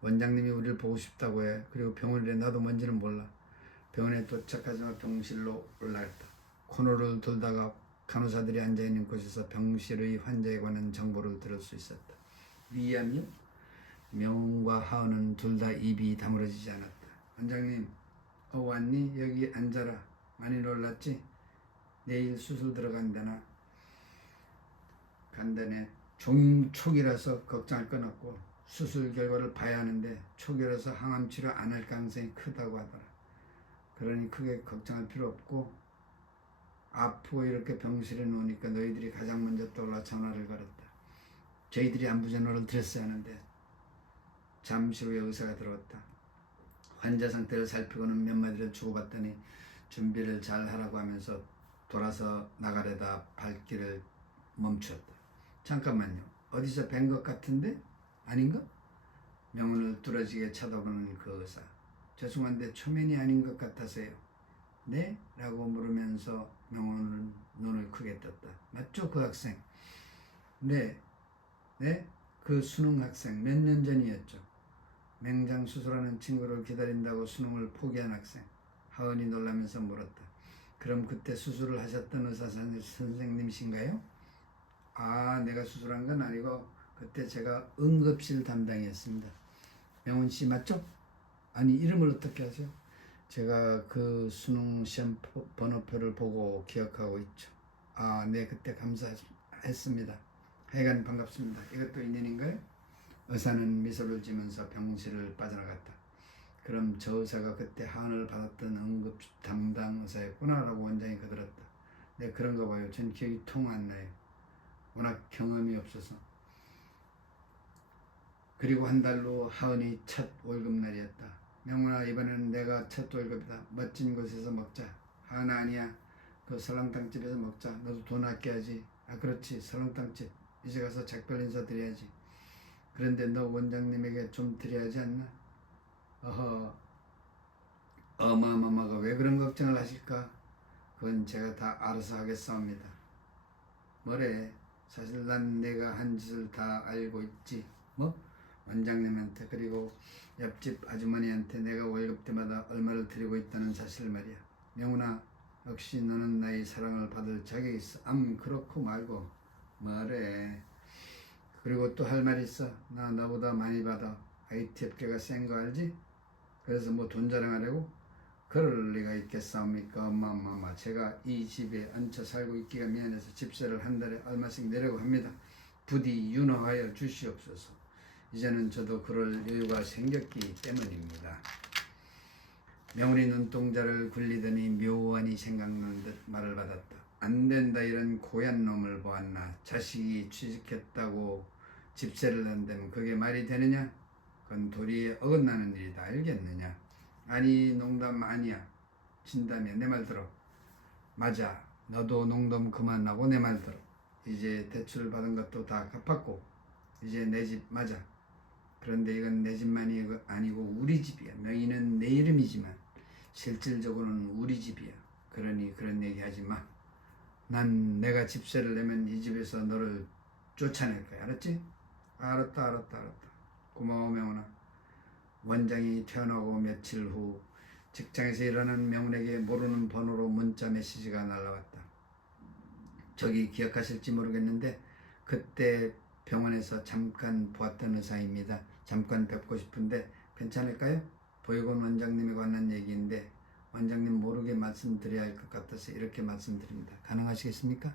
원장님이 우리를 보고 싶다고 해. 그리고 병원이래. 나도 뭔지는 몰라. 병원에 도착하자마자 병실로 올라갔다. 코너를 돌다가 간호사들이 앉아있는 곳에서 병실의 환자에 관한 정보를 들을 수 있었다. 위암이요? 명훈과 하은은 둘 다 입이 다물어지지 않았다. 원장님, 왔니? 여기 앉아라. 많이 놀랐지? 내일 수술 들어간다나. 간단해. 중초기라서 걱정할 건 없고 수술 결과를 봐야 하는데 초기라서 항암 치료 안 할 가능성이 크다고 하더라. 그러니 크게 걱정할 필요 없고 아프고 이렇게 병실에 놓으니까 너희들이 가장 먼저 떠올라 전화를 걸었다. 저희들이 안부 전화를 드렸어야 하는데. 잠시 후에 의사가 들어왔다. 환자 상태를 살피고는 몇 마디를 주고받더니 준비를 잘 하라고 하면서 돌아서 나가려다 발길을 멈추었다. 잠깐만요. 어디서 뵌 것 같은데? 아닌가? 명훈을 뚫어지게 쳐다보는 그 의사. 죄송한데 초면이 아닌 것 같아서요. 네? 라고 물으면서 명훈은 눈을 크게 떴다. 맞죠? 그 학생. 네. 네? 그 수능 학생. 몇 년 전이었죠. 맹장 수술하는 친구를 기다린다고 수능을 포기한 학생. 하은이 놀라면서 물었다. 그럼 그때 수술을 하셨던 의사 선생님이신가요? 아, 내가 수술한 건 아니고 그때 제가 응급실 담당이었습니다. 명훈 씨 맞죠? 아니, 이름을 어떻게 아세요? 제가 그 수능 시험 번호표를 보고 기억하고 있죠. 아, 네, 그때 감사했습니다. 하여간 반갑습니다. 이것도 인연인가요? 의사는 미소를 지면서 병실을 빠져나갔다. 그럼 저 의사가 그때 하은을 받았던 응급 담당 의사였구나 라고 원장이 거들었다. 네, 그런가 봐요. 전 기억이 통 안 나요. 워낙 경험이 없어서. 그리고 한 달로 하은이 첫 월급날이었다. 명훈아, 이번에는 내가 첫 월급이다. 멋진 곳에서 먹자. 하은아, 아니야. 그 설렁탕집에서 먹자. 너도 돈 아껴야지. 아, 그렇지. 설렁탕집. 이제 가서 작별 인사 드려야지. 그런데 너 원장님에게 좀 드려야지 않나? 어허, 어마어마가 왜 그런 걱정을 하실까? 그건 제가 다 알아서 하겠사옵니다. 뭐래? 사실 난 내가 한 짓을 다 알고 있지. 뭐? 원장님한테 그리고 옆집 아주머니한테 내가 월급 때마다 얼마를 드리고 있다는 사실 말이야. 명훈아, 역시 너는 나의 사랑을 받을 자격이 있어. 그렇고 말고 뭐래? 그리고 또 할 말 있어. 나 너보다 많이 받아. IT 업계가 센 거 알지? 그래서 뭐 돈 자랑하려고? 그럴 리가 있겠사옵니까? 엄마, 제가 이 집에 얹혀 살고 있기가 미안해서 집세를 한 달에 얼마씩 내려고 합니다. 부디 윤허하여 주시옵소서. 이제는 저도 그럴 여유가 생겼기 때문입니다. 명훈이 눈동자를 굴리더니 묘안이 생각나는 듯 말을 받았다. 안 된다, 이런 고얀 놈을 보았나. 자식이 취직했다고 집세를 낸다면 그게 말이 되느냐? 그건 도리에 어긋나는 일이다. 알겠느냐? 아니, 농담 아니야. 진담이야. 내 말 들어. 맞아. 너도 농담 그만하고 내 말 들어. 이제 대출 받은 것도 다 갚았고 이제 내 집 맞아. 그런데 이건 내 집만이 아니고 우리 집이야. 명의는 내 이름이지만 실질적으로는 우리 집이야. 그러니 그런 얘기 하지 마. 난 내가 집세를 내면 이 집에서 너를 쫓아낼 거야. 알았지? 알았다. 고마워, 명훈아. 원장이 퇴원하고 며칠 후 직장에서 일하는 명훈에게 모르는 번호로 문자 메시지가 날라왔다. 저기 기억하실지 모르겠는데 그때 병원에서 잠깐 보았던 의사입니다. 잠깐 뵙고 싶은데 괜찮을까요? 보육원 원장님에 관한 얘기인데 원장님 모르게 말씀드려야 할 것 같아서 이렇게 말씀드립니다. 가능하시겠습니까?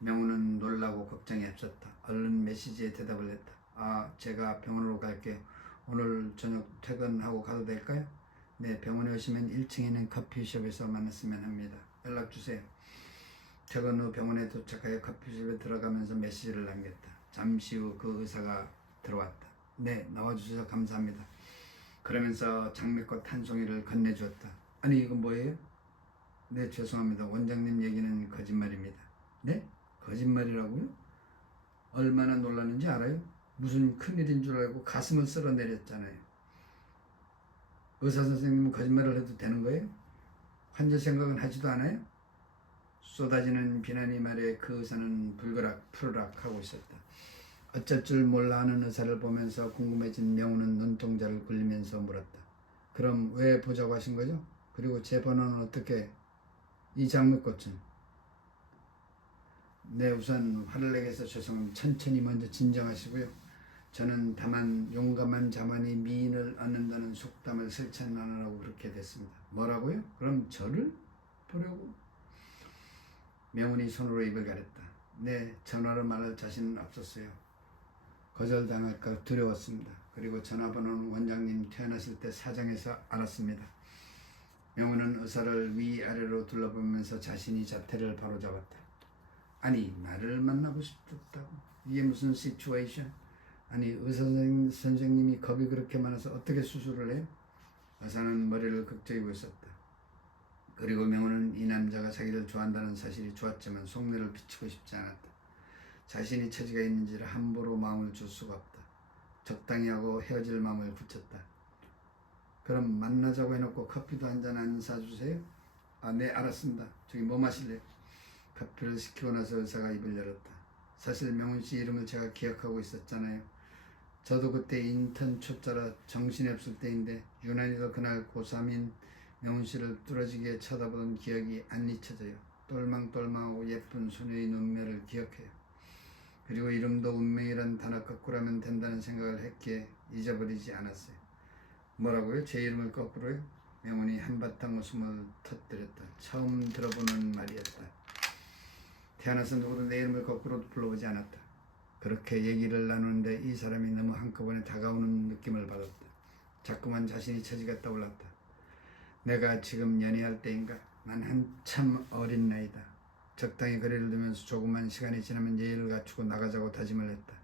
명훈은 놀라고 걱정이 앞섰다. 얼른 메시지에 대답을 했다. 아, 제가 병원으로 갈게요. 오늘 저녁 퇴근하고 가도 될까요? 네, 병원에 오시면 1층에 있는 커피숍에서 만났으면 합니다. 연락주세요. 퇴근 후 병원에 도착하여 커피숍에 들어가면서 메시지를 남겼다. 잠시 후 그 의사가 들어왔다. 네, 나와주셔서 감사합니다. 그러면서 장미꽃 한 송이를 건네주었다. 아니, 이건 뭐예요? 네, 죄송합니다. 원장님 얘기는 거짓말입니다. 네? 거짓말이라고요? 얼마나 놀랐는지 알아요? 무슨 큰일인 줄 알고 가슴을 쓸어내렸잖아요. 의사 선생님은 거짓말을 해도 되는 거예요? 환자 생각은 하지도 않아요? 쏟아지는 비난이 말에 그 의사는 불그락 푸르락 하고 있었다. 어쩔 줄 몰라 하는 의사를 보면서 궁금해진 명훈은 눈동자를 굴리면서 물었다. 그럼 왜 보자고 하신 거죠? 그리고 제 번호는 어떻게? 이 장미꽃은? 네, 우선 화를 내게 해서 죄송합니다. 천천히 먼저 진정하시고요. 저는 다만 용감한 자만이 미인을 얻는다는 속담을 실천하느라고 그렇게 됐습니다. 뭐라고요? 그럼 저를 보려고? 명훈이 손으로 입을 가렸다. 네, 전화로 말할 자신은 없었어요. 거절당할까 두려웠습니다. 그리고 전화번호는 원장님 태어났을 때 사장에서 알았습니다. 명훈은 의사를 위아래로 둘러보면서 자신이 자태를 바로잡았다. 아니, 나를 만나고 싶었다고? 이게 무슨 시츄에이션? 아니, 의사 선생님이 겁이 그렇게 많아서 어떻게 수술을 해요? 의사는 머리를 극적이고 있었다. 그리고 명훈은 이 남자가 자기를 좋아한다는 사실이 좋았지만 속내를 비치고 싶지 않았다. 자신이 처지가 있는지를 함부로 마음을 줄 수가 없다. 적당히 하고 헤어질 마음을 굳혔다. 그럼 만나자고 해놓고 커피도 한잔 안 사주세요? 아, 네, 알았습니다. 저기 뭐 마실래요? 커피를 시키고 나서 의사가 입을 열었다. 사실 명훈 씨 이름을 제가 기억하고 있었잖아요. 저도 그때 인턴 초짜라 정신이 없을 때인데 유난히도 그날 고3인 명훈 씨를 뚫어지게 쳐다보던 기억이 안 잊혀져요. 똘망똘망하고 예쁜 소녀의 눈매를 기억해요. 그리고 이름도 운명이란 단어 거꾸로 하면 된다는 생각을 했기에 잊어버리지 않았어요. 뭐라고요? 제 이름을 거꾸로요? 명훈이 한바탕 웃음을 터뜨렸다. 처음 들어보는 말이었다. 태어나서 누구도 내 이름을 거꾸로 불러보지 않았다. 그렇게 얘기를 나누는데 이 사람이 너무 한꺼번에 다가오는 느낌을 받았다. 자꾸만 자신이 처지가 떠올랐다. 내가 지금 연애할 때인가? 난 한참 어린 나이다. 적당히 거리를 두면서 조금만 시간이 지나면 예의를 갖추고 나가자고 다짐을 했다.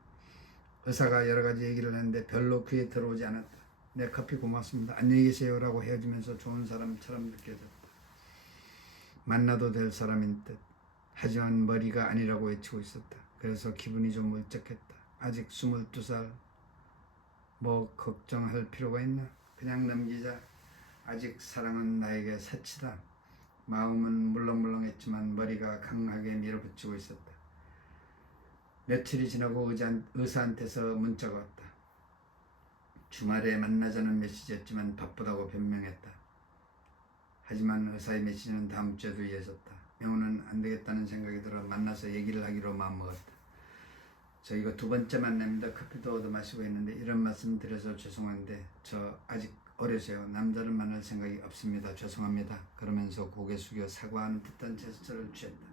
의사가 여러 가지 얘기를 했는데 별로 귀에 들어오지 않았다. 네, 커피 고맙습니다. 안녕히 계세요 라고 헤어지면서 좋은 사람처럼 느껴졌다. 만나도 될 사람인 듯. 하지만 머리가 아니라고 외치고 있었다. 그래서 기분이 좀 울적했다. 아직 22살. 뭐 걱정할 필요가 있나? 그냥 넘기자. 아직 사랑은 나에게 사치다. 마음은 물렁물렁했지만 머리가 강하게 밀어붙이고 있었다. 며칠이 지나고 의사한테서 문자가 왔다. 주말에 만나자는 메시지였지만 바쁘다고 변명했다. 하지만 의사의 메시지는 다음 주에도 이어졌다. 명훈은 안 되겠다는 생각이 들어 만나서 얘기를 하기로 마음먹었다. 저 이거 두 번째 만남입니다. 커피도 얻어 마시고 있는데 이런 말씀 드려서 죄송한데 저 아직 어려서요. 남자를 만날 생각이 없습니다. 죄송합니다. 그러면서 고개 숙여 사과하는 듯한 제스처를 취했다.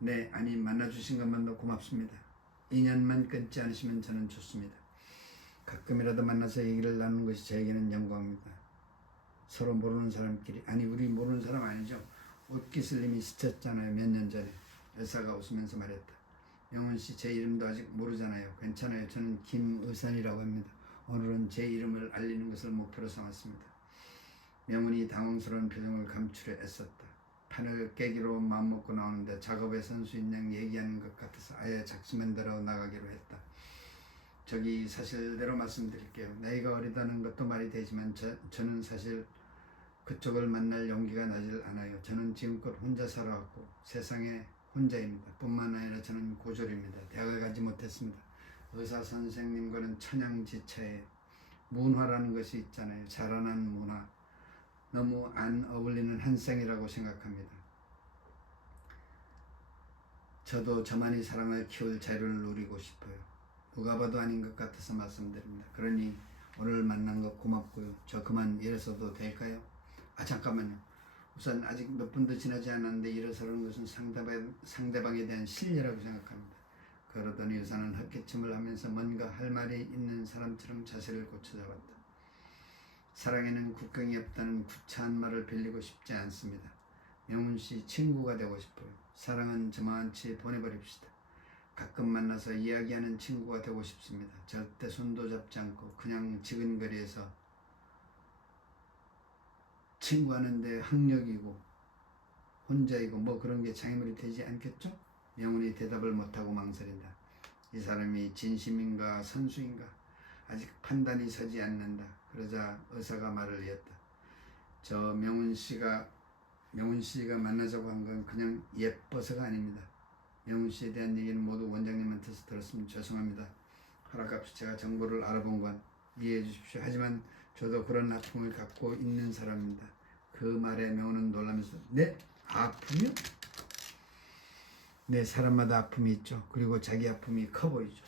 네, 아니 만나주신 것만도 고맙습니다. 인연만 끊지 않으시면 저는 좋습니다. 가끔이라도 만나서 얘기를 나누는 것이 저에게는 영광입니다. 서로 모르는 사람끼리, 아니 우리 모르는 사람 아니죠. 옷기슬님이 스쳤잖아요. 몇 년 전에. 의사가 웃으면서 말했다. 명훈씨 제 이름도 아직 모르잖아요. 괜찮아요. 저는 김의선이라고 합니다. 오늘은 제 이름을 알리는 것을 목표로 삼았습니다. 명훈이 당황스러운 표정을 감추려 애썼다. 판을 깨기로 마음먹고 나오는데 작업의 선수인 양 얘기하는 것 같아서 아예 작심한 대로 나가기로 했다. 저기 사실대로 말씀드릴게요. 나이가 어리다는 것도 말이 되지만 저는 사실 그쪽을 만날 용기가 나질 않아요. 저는 지금껏 혼자 살아왔고 세상에 혼자입니다. 뿐만 아니라 저는 고졸입니다. 대학을 가지 못했습니다. 의사 선생님과는 천양지차예요. 문화라는 것이 있잖아요. 자라난 문화. 너무 안 어울리는 한 쌍이라고 생각합니다. 저도 저만이 사랑을 키울 자유를 누리고 싶어요. 누가 봐도 아닌 것 같아서 말씀드립니다. 그러니 오늘 만난 거 고맙고요. 저 그만 일어서도 될까요? 아 잠깐만요. 우선 아직 몇 분도 지나지 않았는데 일어서는 것은 상대방에 대한 신뢰라고 생각합니다. 그러더니 의사는 헛기침을 하면서 뭔가 할 말이 있는 사람처럼 자세를 고쳐잡았다. 사랑에는 국경이 없다는 구차한 말을 빌리고 싶지 않습니다. 명훈씨 친구가 되고 싶어요. 사랑은 저만치 보내버립시다. 가끔 만나서 이야기하는 친구가 되고 싶습니다. 절대 손도 잡지 않고 그냥 지근거리에서 친구하는데 학력이고 혼자이고 뭐 그런 게 장애물이 되지 않겠죠? 명훈이 대답을 못하고 망설인다. 이 사람이 진심인가 선수인가 아직 판단이 서지 않는다. 그러자 의사가 말을 이었다. 저 명훈 씨가 만나자고 한 건 그냥 예뻐서가 아닙니다. 명훈 씨에 대한 얘기는 모두 원장님한테서 들었으면 죄송합니다. 허락없이 제가 정보를 알아본 건 이해해 주십시오. 하지만 저도 그런 아픔을 갖고 있는 사람입니다. 그 말에 명훈은 놀라면서 네? 아픔이요? 네, 사람마다 아픔이 있죠. 그리고 자기 아픔이 커 보이죠.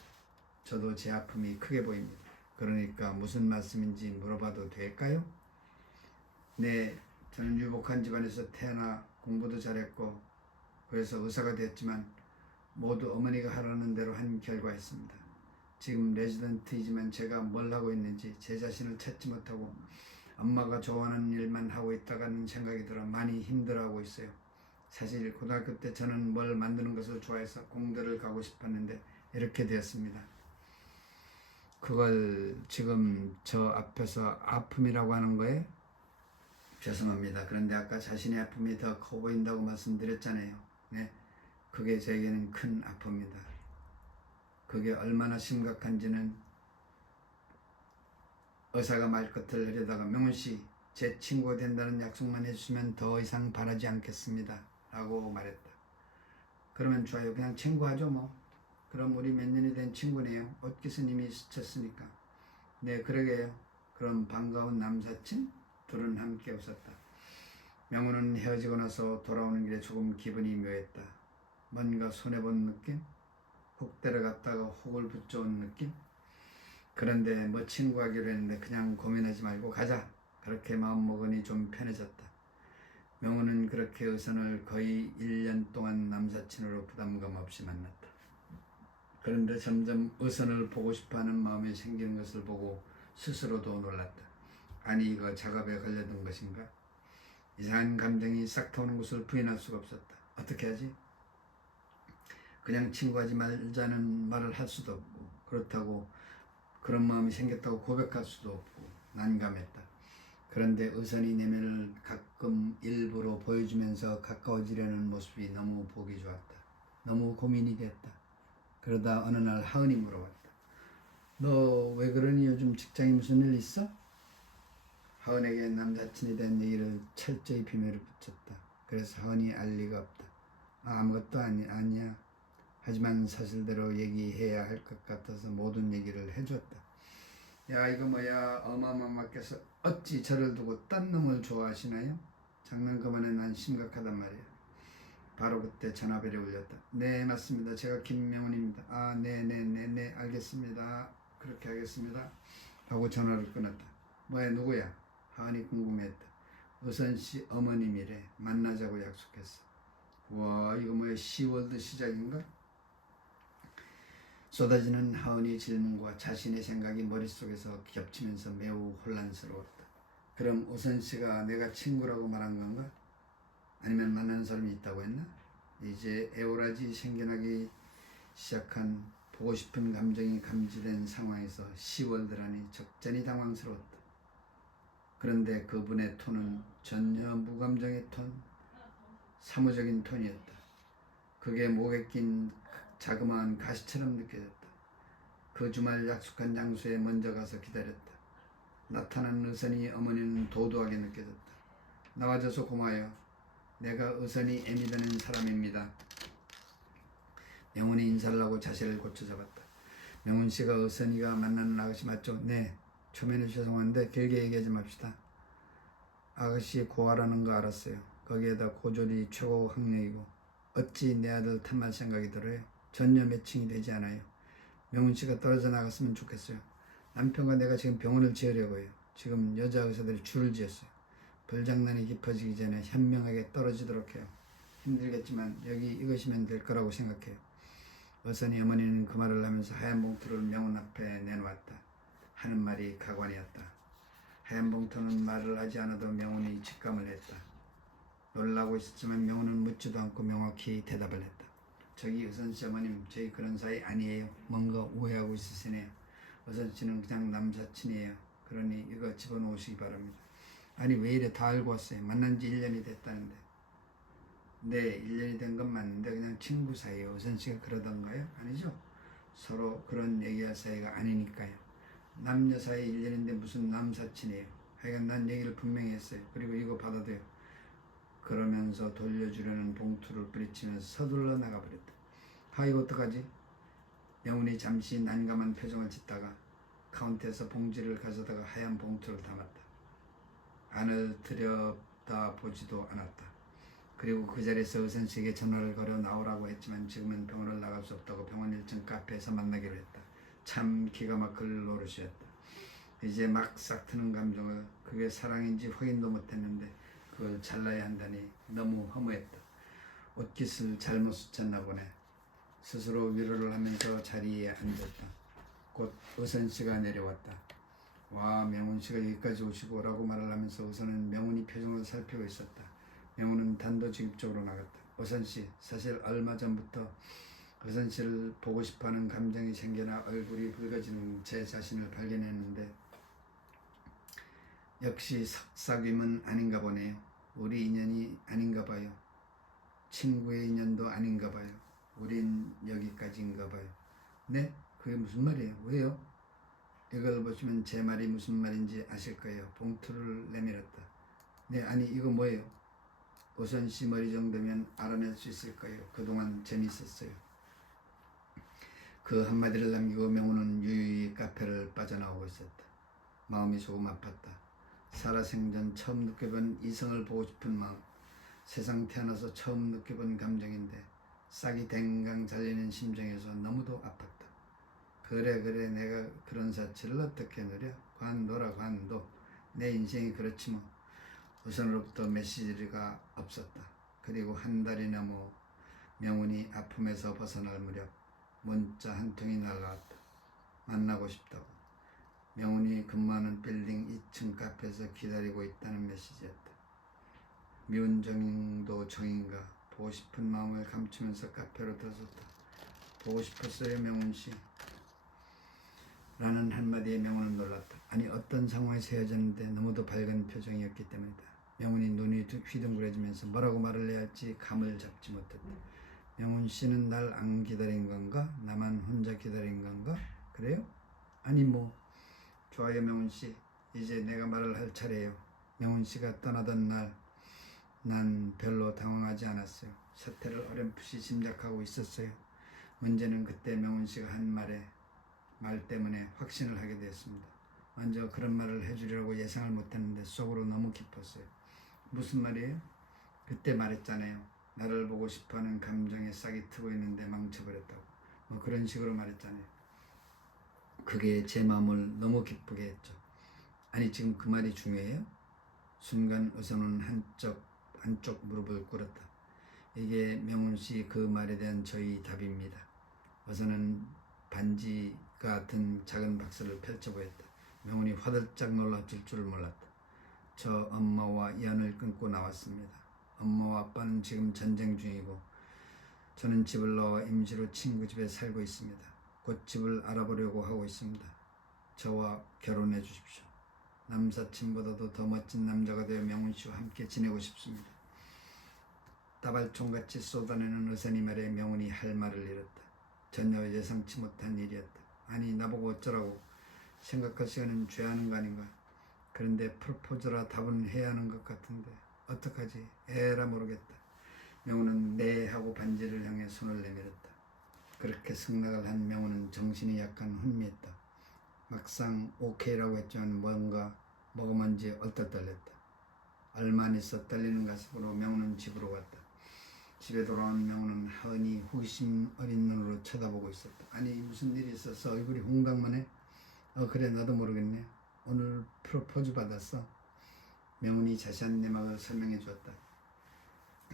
저도 제 아픔이 크게 보입니다. 그러니까 무슨 말씀인지 물어봐도 될까요? 네, 저는 유복한 집안에서 태어나 공부도 잘했고 그래서 의사가 됐지만 모두 어머니가 하라는 대로 한 결과였습니다. 지금 레지던트이지만 제가 뭘 하고 있는지 제 자신을 찾지 못하고 엄마가 좋아하는 일만 하고 있다가는 생각이 들어 많이 힘들어하고 있어요. 사실 고등학교 때 저는 뭘 만드는 것을 좋아해서 공대를 가고 싶었는데 이렇게 되었습니다. 그걸 지금 저 앞에서 아픔이라고 하는 거에 죄송합니다. 그런데 아까 자신의 아픔이 더 커 보인다고 말씀드렸잖아요. 네, 그게 저에게는 큰 아픔입니다. 그게 얼마나 심각한지는 의사가 말끝을 흐리다가 명훈씨 제 친구가 된다는 약속만 해주시면 더 이상 바라지 않겠습니다 라고 말했다. 그러면 좋아요. 그냥 친구하죠 뭐. 그럼 우리 몇 년이 된 친구네요. 옷깃은 이미 스쳤으니까. 네, 그러게요. 그럼 반가운 남사친? 둘은 함께 웃었다. 명훈은 헤어지고 나서 돌아오는 길에 조금 기분이 묘했다. 뭔가 손해본 느낌? 훅 때려갔다가 혹을 붙여온 느낌? 그런데 뭐 친구하기로 했는데 그냥 고민하지 말고 가자. 그렇게 마음먹으니 좀 편해졌다. 명훈은 그렇게 의선을 거의 1년 동안 남사친으로 부담감 없이 만났다. 그런데 점점 의선을 보고 싶어하는 마음이 생기는 것을 보고 스스로도 놀랐다. 아니 이거 작업에 걸려든 것인가? 이상한 감정이 싹 터오는 것을 부인할 수가 없었다. 어떻게 하지? 그냥 친구하지 말자는 말을 할 수도 없고 그렇다고 그런 마음이 생겼다고 고백할 수도 없고 난감했다. 그런데 의선이 내면을 가끔 일부러 보여주면서 가까워지려는 모습이 너무 보기 좋았다. 너무 고민이 됐다. 그러다 어느 날 하은이 물어봤다. 너 왜 그러니 요즘 직장에 무슨 일 있어? 하은에게 남사친에 대한 얘기를 철저히 비밀을 붙였다. 그래서 하은이 알 리가 없다. 아무것도 아니야. 하지만 사실대로 얘기해야 할 것 같아서 모든 얘기를 해줬다. 야 이거 뭐야 어마어마하께서 어찌 저를 두고 딴 놈을 좋아하시나요? 장난 그만해. 난 심각하단 말이야. 바로 그때 전화벨이 울렸다. 네 맞습니다. 제가 김명훈입니다. 아 네네네네 알겠습니다. 그렇게 하겠습니다. 하고 전화를 끊었다. 뭐야 누구야? 하은이 궁금했다. 의선씨 어머님이래. 만나자고 약속했어. 와 이거 뭐야 시월드 시작인가? 쏟아지는 하은이의 질문과 자신의 생각이 머릿속에서 겹치면서 매우 혼란스러웠다. 그럼 우선씨가 내가 친구라고 말한 건가? 아니면 만나는 사람이 있다고 했나? 이제 애오라지 생겨나기 시작한 보고 싶은 감정이 감지된 상황에서 시월드라니 적잖이 당황스러웠다. 그런데 그분의 톤은 전혀 무감정의 톤, 사무적인 톤이었다. 그게 목에 낀 자그마한 가시처럼 느껴졌다. 그 주말 약속한 장소에 먼저 가서 기다렸다. 나타난 의선이 어머니는 도도하게 느껴졌다. 나와줘서 고마워요. 내가 의선이 애미 되는 사람입니다. 명훈이 인사를 하고 자세를 고쳐 잡았다. 명훈씨가 의선이가 만나는 아가씨 맞죠? 네. 초면에 죄송한데 길게 얘기하지 맙시다. 아가씨 고아라는 거 알았어요. 거기에다 고졸이 최고 학력이고 어찌 내 아들 탓할 생각이 들어요? 전혀 매칭이 되지 않아요. 명훈씨가 떨어져 나갔으면 좋겠어요. 남편과 내가 지금 병원을 지으려고 해요. 지금 여자 의사들이 줄을 지었어요. 불장난이 깊어지기 전에 현명하게 떨어지도록 해요. 힘들겠지만 여기 이것이면 될 거라고 생각해요. 의선이 어머니는 그 말을 하면서 하얀 봉투를 명훈 앞에 내놓았다. 하는 말이 가관이었다. 하얀 봉투는 말을 하지 않아도 명훈이 직감을 했다. 놀라고 있었지만 명훈은 묻지도 않고 명확히 대답을 했다. 저기 의선씨 어머님 저희 그런 사이 아니에요. 뭔가 오해하고 있으시네요. 의선씨는 그냥 남사친이에요. 그러니 이거 집어넣으시기 바랍니다. 아니 왜 이래 다 알고 왔어요. 만난 지 1년이 됐다는데. 네 1년이 된 건 맞는데 그냥 친구 사이에요. 의선씨가 그러던가요? 아니죠. 서로 그런 얘기할 사이가 아니니까요. 남녀 사이 1년인데 무슨 남사친이에요. 하여간 난 얘기를 분명히 했어요. 그리고 이거 받아도요. 그러면서 돌려주려는 봉투를 뿌리치면서 서둘러 나가버렸다. 이거 어떡하지? 명훈이 잠시 난감한 표정을 짓다가 카운터에서 봉지를 가져다가 하얀 봉투를 담았다. 안을 들여다보지도 않았다. 그리고 그 자리에서 의선 씨에게 전화를 걸어 나오라고 했지만 지금은 병원을 나갈 수 없다고 병원 1층 카페에서 만나기로 했다. 참 기가 막힐 노릇이었다. 이제 막 싹 트는 감정을 그게 사랑인지 확인도 못했는데 그걸 잘라야 한다니 너무 허무했다. 옷깃을 잘못 스쳤나 보네. 스스로 위로를 하면서 자리에 앉았다. 곧 의선 씨가 내려왔다. 와, 명훈 씨가 여기까지 오시고 라고 말을 하면서 의선은 명훈이 표정을 살피고 있었다. 명훈은 단도직입적으로 나갔다. 의선 씨, 사실 얼마 전부터 의선 씨를 보고 싶어하는 감정이 생겨나 얼굴이 붉어지는 제 자신을 발견했는데 역시 석사귐은 아닌가 보네요. 우리 인연이 아닌가 봐요. 친구의 인연도 아닌가 봐요. 우린 여기까지인가 봐요. 네? 그게 무슨 말이에요? 왜요? 이걸 보시면 제 말이 무슨 말인지 아실 거예요. 봉투를 내밀었다. 네, 아니 이거 뭐예요? 오선 씨 머리 정도면 알아낼 수 있을 거예요. 그동안 재밌었어요. 그 한마디를 남기고 명훈은 유유히 카페를 빠져나오고 있었다. 마음이 조금 아팠다. 살아생전 처음 느껴본 이성을 보고 싶은 마음. 세상 태어나서 처음 느껴본 감정인데 싹이 댕강 잘리는 심정에서 너무도 아팠다. 그래 내가 그런 사치를 어떻게 누려? 관도라 관도. 내 인생이 그렇지 뭐. 우선으로부터 메시지가 없었다. 그리고 한 달이 넘어 명훈이 아픔에서 벗어날 무렵 문자 한 통이 날라왔다. 만나고 싶다고. 명훈이 근무하는 빌딩 2층 카페에서 기다리고 있다는 메시지였다. 미운 정도 정인가 보고 싶은 마음을 감추면서 카페로 들어섰다. 보고 싶었어요 명훈씨. 라는 한마디에 명훈은 놀랐다. 아니 어떤 상황에서 헤어졌는데 너무도 밝은 표정이었기 때문이다. 명훈이 눈이 휘둥그레지면서 뭐라고 말을 해야 할지 감을 잡지 못했다. 명훈씨는 날 안 기다린 건가? 나만 혼자 기다린 건가? 그래요? 아니 뭐 좋아요 명훈씨. 이제 내가 말을 할 차례예요. 명훈씨가 떠나던 날 난 별로 당황하지 않았어요. 사태를 어렴풋이 짐작하고 있었어요. 문제는 그때 명훈씨가 한 말 때문에 확신을 하게 되었습니다. 먼저 그런 말을 해주려고 예상을 못했는데 속으로 너무 기뻤어요. 무슨 말이에요? 그때 말했잖아요. 나를 보고 싶어하는 감정에 싹이 트고 있는데 망쳐버렸다고. 뭐 그런 식으로 말했잖아요. 그게 제 마음을 너무 기쁘게 했죠. 아니 지금 그 말이 중요해요? 순간 의선은 한쪽 무릎을 꿇었다. 이게 명훈씨 그 말에 대한 저희 답입니다. 의선은 반지 같은 작은 박스를 펼쳐 보였다. 명훈이 화들짝 놀라질 줄을 몰랐다. 저 엄마와 연을 끊고 나왔습니다. 엄마와 아빠는 지금 전쟁 중이고 저는 집을 나와 임시로 친구 집에 살고 있습니다. 곧 집을 알아보려고 하고 있습니다. 저와 결혼해 주십시오. 남사친보다도 더 멋진 남자가 되어 명훈씨와 함께 지내고 싶습니다. 따발총같이 쏟아내는 의선이 말에 명훈이 할 말을 잃었다. 전혀 예상치 못한 일이었다. 아니 나보고 어쩌라고. 생각할 시간은 죄하는 거 아닌가. 그런데 프로포즈라 답은 해야 하는 것 같은데 어떡하지. 에라 모르겠다. 명훈은 네 하고 반지를 향해 손을 내밀었다. 그렇게 승낙을 한 명훈은 정신이 약간 혼미했다. 막상 오케이라고 했지만 뭔가 먹어먼지 얼떨떨렸다. 얼마 안 있어 떨리는 가슴으로 명훈은 집으로 갔다. 집에 돌아온 명훈은 하은이 호기심 어린 눈으로 쳐다보고 있었다. 아니 무슨 일이 있었어? 얼굴이 홍당만 해? 그래 나도 모르겠네. 오늘 프로포즈 받았어. 명훈이 자세한 내막을 설명해 주었다.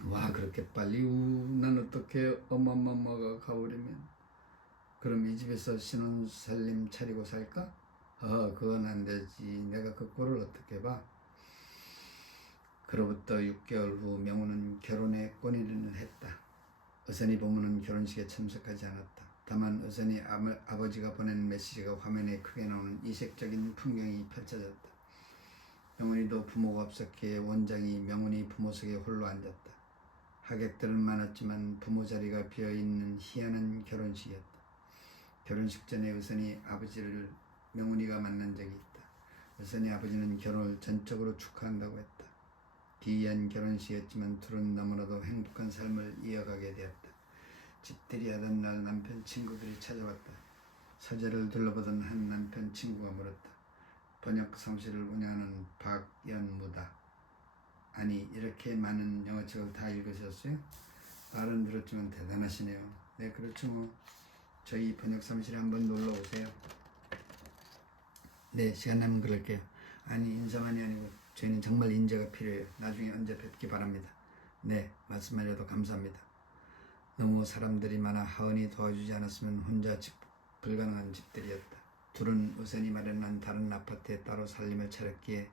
와 그렇게 빨리? 난 어떻게 어머머머가 가버리면 그럼 이 집에서 신혼살림 차리고 살까? 그건 안 되지. 내가 그 꼴을 어떻게 봐? 그로부터 6개월 후 명훈은 결혼에 꼬리를 했다. 의선이 부모는 결혼식에 참석하지 않았다. 다만 의선이 아버지가 보낸 메시지가 화면에 크게 나오는 이색적인 풍경이 펼쳐졌다. 명훈이도 부모가 없었기에 원장이 명훈이 부모석에 홀로 앉았다. 하객들은 많았지만 부모 자리가 비어있는 희한한 결혼식이었다. 결혼식 전에 의선이 아버지를 명훈이가 만난 적이 있다. 의선이 아버지는 결혼을 전적으로 축하한다고 했다. 기이한 결혼식이었지만 둘은 너무나도 행복한 삶을 이어가게 되었다. 집들이 하던 날 남편 친구들이 찾아왔다. 서재를 둘러보던 한 남편 친구가 물었다. 번역 사무실을 운영하는 박연무다. 아니 이렇게 많은 영어책을 다 읽으셨어요? 말은 들었지만 대단하시네요. 네, 그렇죠. 뭐 저희 번역 사무실에 한번 놀러 오세요. 네, 시간 나면 그럴게요. 아니 인사만이 아니고 저희는 정말 인재가 필요해요. 나중에 언제 뵙기 바랍니다. 네, 말씀만 해도 감사합니다. 너무 사람들이 많아 하은이 도와주지 않았으면 혼자 집 불가능한 집들이었다. 둘은 우선이 마련한 다른 아파트에 따로 살림을 차렸기에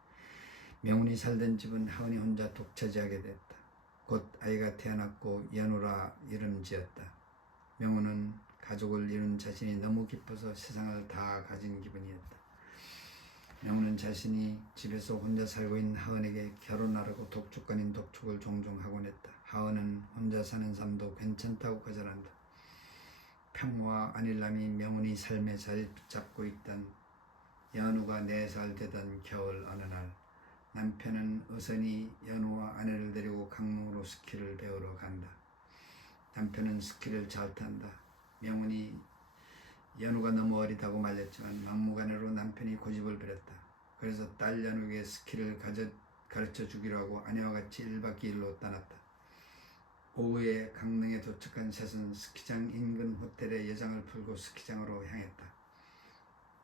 명훈이 살던 집은 하은이 혼자 독차지하게 됐다. 곧 아이가 태어났고 연우라 이름 지었다. 명훈은 가족을 이룬 자신이 너무 기뻐서 세상을 다 가진 기분이었다. 명훈은 자신이 집에서 혼자 살고 있는 하은에게 결혼하라고 독촉간인 독촉을 종종 하곤 했다. 하은은 혼자 사는 삶도 괜찮다고 거절한다. 평화와 안일함이 명훈이 삶에 자리 붙잡고 있던 연우가 4살 되던 겨울 어느 날 남편은 의선이 연우와 아내를 데리고 강릉으로 스키를 배우러 간다. 남편은 스키를 잘 탄다. 명훈이 연우가 너무 어리다고 말렸지만 막무가내로 남편이 고집을 부렸다. 그래서 딸 연우에게 스키를 가르쳐 주기로 하고 아내와 같이 1박 2일로 떠났다. 오후에 강릉에 도착한 셋은 스키장 인근 호텔에 여장을 풀고 스키장으로 향했다.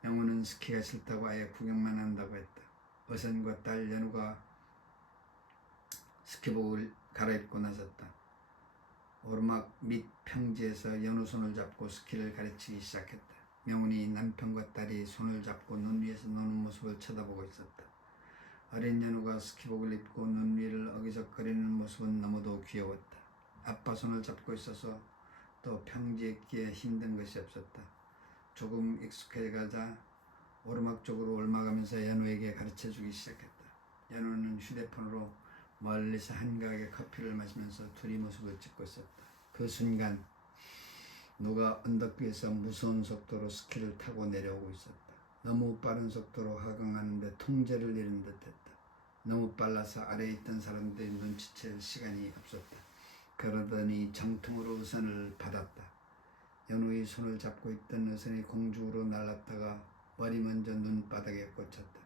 명훈은 스키가 싫다고 아예 구경만 한다고 했다. 어선과 딸 연우가 스키복을 갈아입고 나섰다. 오르막 밑 평지에서 연우 손을 잡고 스키를 가르치기 시작했다. 명훈이 남편과 딸이 손을 잡고 눈 위에서 노는 모습을 쳐다보고 있었다. 어린 연우가 스키복을 입고 눈 위를 어기적거리는 모습은 너무도 귀여웠다. 아빠 손을 잡고 있어서 또 평지에 있기에 힘든 것이 없었다. 조금 익숙해가자 오르막 쪽으로 올라가면서 연우에게 가르쳐주기 시작했다. 연우는 휴대폰으로 멀리서 한가하게 커피를 마시면서 둘이 모습을 찍고 있었다. 그 순간 누가 언덕 위에서 무서운 속도로 스키를 타고 내려오고 있었다. 너무 빠른 속도로 하강하는데 통제를 잃은 듯했다. 너무 빨라서 아래에 있던 사람들이 눈치챌 시간이 없었다. 그러더니 정통으로 의선을 받았다. 연우의 손을 잡고 있던 의선이 공중으로 날았다가 머리 먼저 눈바닥에 꽂혔다.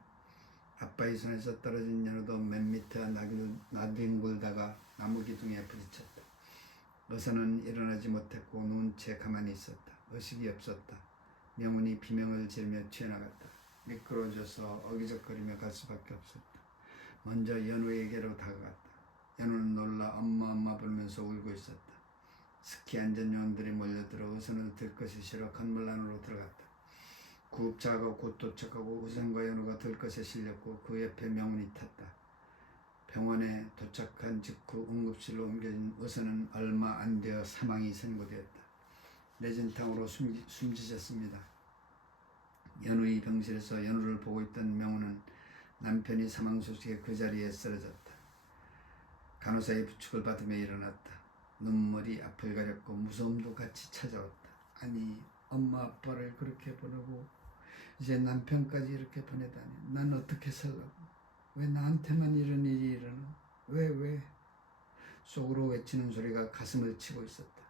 아빠의 손에서 떨어진 연우도 맨 밑에 나뒹굴다가 나무 기둥에 부딪혔다. 의선은 일어나지 못했고 누운 채 가만히 있었다. 의식이 없었다. 명훈이 비명을 지르며 튀어나갔다. 미끄러져서 어기적거리며 갈 수밖에 없었다. 먼저 연우에게로 다가갔다. 연우는 놀라 엄마 부르면서 울고 있었다. 스키 안전요원들이 몰려들어 의선을 들 것이 싫어 건물 안으로 들어갔다. 구급차가 곧 도착하고 의선과 연우가 들 것에 실렸고 그 옆에 명훈이 탔다. 병원에 도착한 직후 응급실로 옮겨진 의선은 얼마 안 되어 사망이 선고되었다. 내진탕으로 숨지셨습니다. 연우의 병실에서 연우를 보고 있던 명훈은 남편이 사망 소식에 그 자리에 쓰러졌다. 간호사의 부축을 받으며 일어났다. 눈물이 앞을 가렸고 무서움도 같이 찾아왔다. 아니 엄마 아빠를 그렇게 보내고 이제 남편까지 이렇게 보내다니 난 어떻게 살라고. 왜 나한테만 이런 일이 일어나. 왜 속으로 외치는 소리가 가슴을 치고 있었다.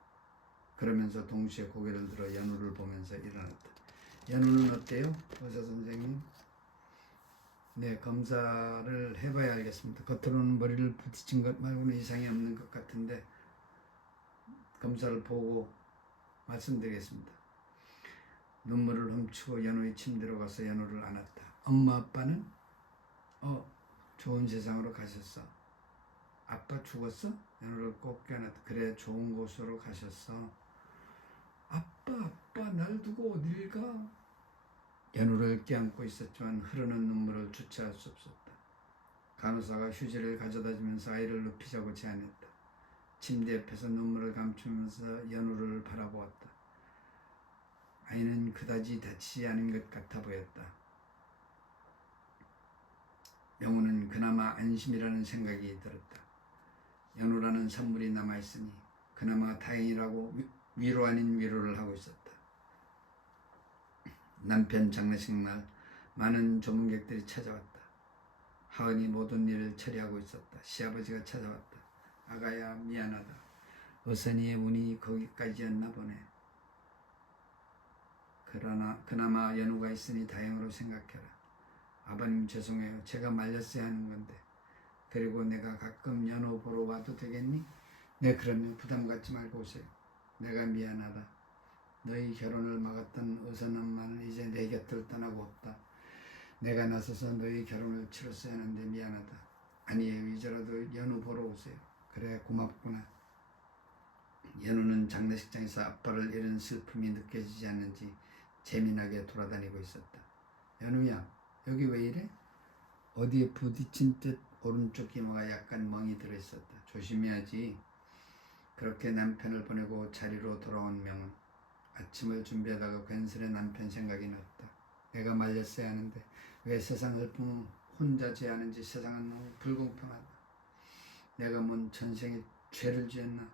그러면서 동시에 고개를 들어 연우를 보면서 일어났다. 연우는 어때요? 의사 선생님? 네, 검사를 해봐야 알겠습니다. 겉으로는 머리를 부딪힌 것 말고는 이상이 없는 것 같은데 검사를 보고 말씀드리겠습니다. 눈물을 훔치고 연우의 침대로 가서 연우를 안았다. 엄마 아빠는? 좋은 세상으로 가셨어. 아빠 죽었어? 연우를 꼭 껴안았다. 그래, 좋은 곳으로 가셨어. 아빠 날 두고 어딜 가? 연우를 껴안고 있었지만 흐르는 눈물을 주체할 수 없었다. 간호사가 휴지를 가져다 주면서 아이를 눕히자고 제안했다. 침대 옆에서 눈물을 감추면서 연우를 바라보았다. 아이는 그다지 다치지 않은 것 같아 보였다. 명훈은 그나마 안심이라는 생각이 들었다. 연우라는 선물이 남아있으니 그나마 다행이라고 위로 아닌 위로를 하고 있었다. 남편 장례식 날 많은 조문객들이 찾아왔다. 하은이 모든 일을 처리하고 있었다. 시아버지가 찾아왔다. 아가야 미안하다. 어선이의 운이 거기까지였나 보네. 그러나 그나마 연우가 있으니 다행으로 생각해라. 아버님 죄송해요. 제가 말렸어야 하는 건데 그리고 내가 가끔 연호 보러 와도 되겠니? 네, 그러면 부담 갖지 말고 오세요. 내가 미안하다. 너희 결혼을 막았던 의선엄마는 이제 내 곁을 떠나고 없다. 내가 나서서 너희 결혼을 치렀어야 하는데 미안하다. 아니에요. 이제라도 연우 보러 오세요. 그래, 고맙구나. 연우는 장례식장에서 아빠를 잃은 슬픔이 느껴지지 않는지 재미나게 돌아다니고 있었다. 연우야, 여기 왜 이래? 어디에 부딪힌 듯 오른쪽 이마가 약간 멍이 들어있었다. 조심해야지. 그렇게 남편을 보내고 자리로 돌아온 명은 아침을 준비하다가 괜스레 남편 생각이 났다. 내가 말렸어야 하는데 왜 세상을 혼자 지하는지 세상은 너무 불공평하다. 내가 뭔 전생에 죄를 지었나?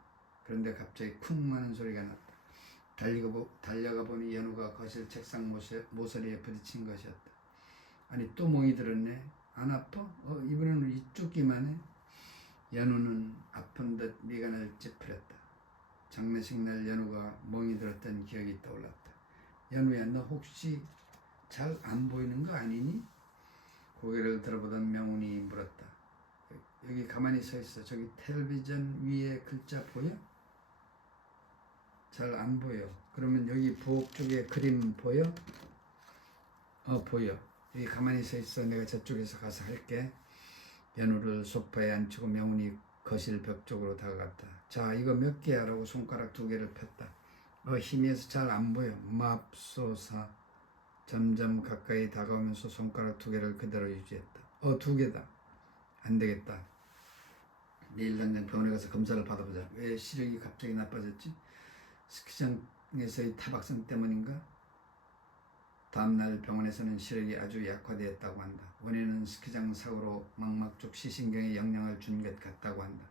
그런데 갑자기 쿵 하는 소리가 났다. 달려가 보니 연우가 거실 책상 모서리에 부딪힌 것이었다. 아니, 또 멍이 들었네. 안 아파? 이번에는 이쪽 귀만 해. 연우는 아픈 듯 미간을 찌푸렸다. 장례식 날 연우가 멍이 들었던 기억이 떠올랐다. 연우야, 너 혹시 잘 안 보이는 거 아니니? 고개를 들어보던 명훈이 물었다. 여기 가만히 서 있어. 저기 텔레비전 위에 글자 보여? 잘 안 보여. 그러면 여기 부엌 쪽에 그림 보여? 보여. 여기 가만히 서 있어. 내가 저쪽에서 가서 할게. 연우를 소파에 앉히고 명훈이 거실 벽 쪽으로 다가갔다. 자, 이거 몇 개야? 라고 손가락 2개를 폈다. 희미해서 잘 안 보여. 맙소사. 점점 가까이 다가오면서 손가락 2개를 그대로 유지했다. 2개다. 안 되겠다. 내일 당장 병원에 가서 검사를 받아보자. 왜 시력이 갑자기 나빠졌지? 스키장에서의 타박상 때문인가? 다음날 병원에서는 시력이 아주 약화되었다고 한다. 원인은 스키장 사고로 망막 쪽 시신경에 영향을 준 것 같다고 한다.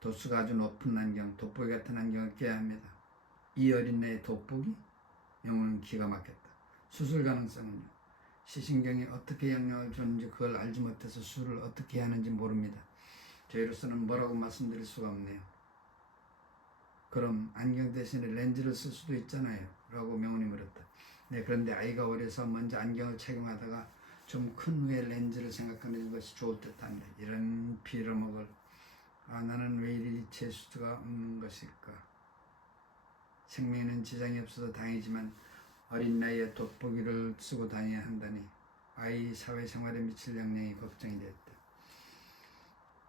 도수가 아주 높은 안경, 돋보기 같은 안경을 껴야 합니다. 이 어린 나이에 돋보기? 영혼은 기가 막혔다. 수술 가능성은요? 시신경에 어떻게 영향을 줬는지 그걸 알지 못해서 수술을 어떻게 해야 하는지 모릅니다. 저희로서는 뭐라고 말씀드릴 수가 없네요. 그럼 안경 대신에 렌즈를 쓸 수도 있잖아요. 라고 명훈이 물었다. 네, 그런데 아이가 어려서 먼저 안경을 착용하다가 좀 큰 후에 렌즈를 생각하는 것이 좋을 듯한데 이런 빌어먹을 나는 왜 이리 재수가 없는 것일까? 생명에는 지장이 없어서 다행이지만 어린 나이에 돋보기를 쓰고 다녀야 한다니 아이 사회생활에 미칠 영향이 걱정이 됐다.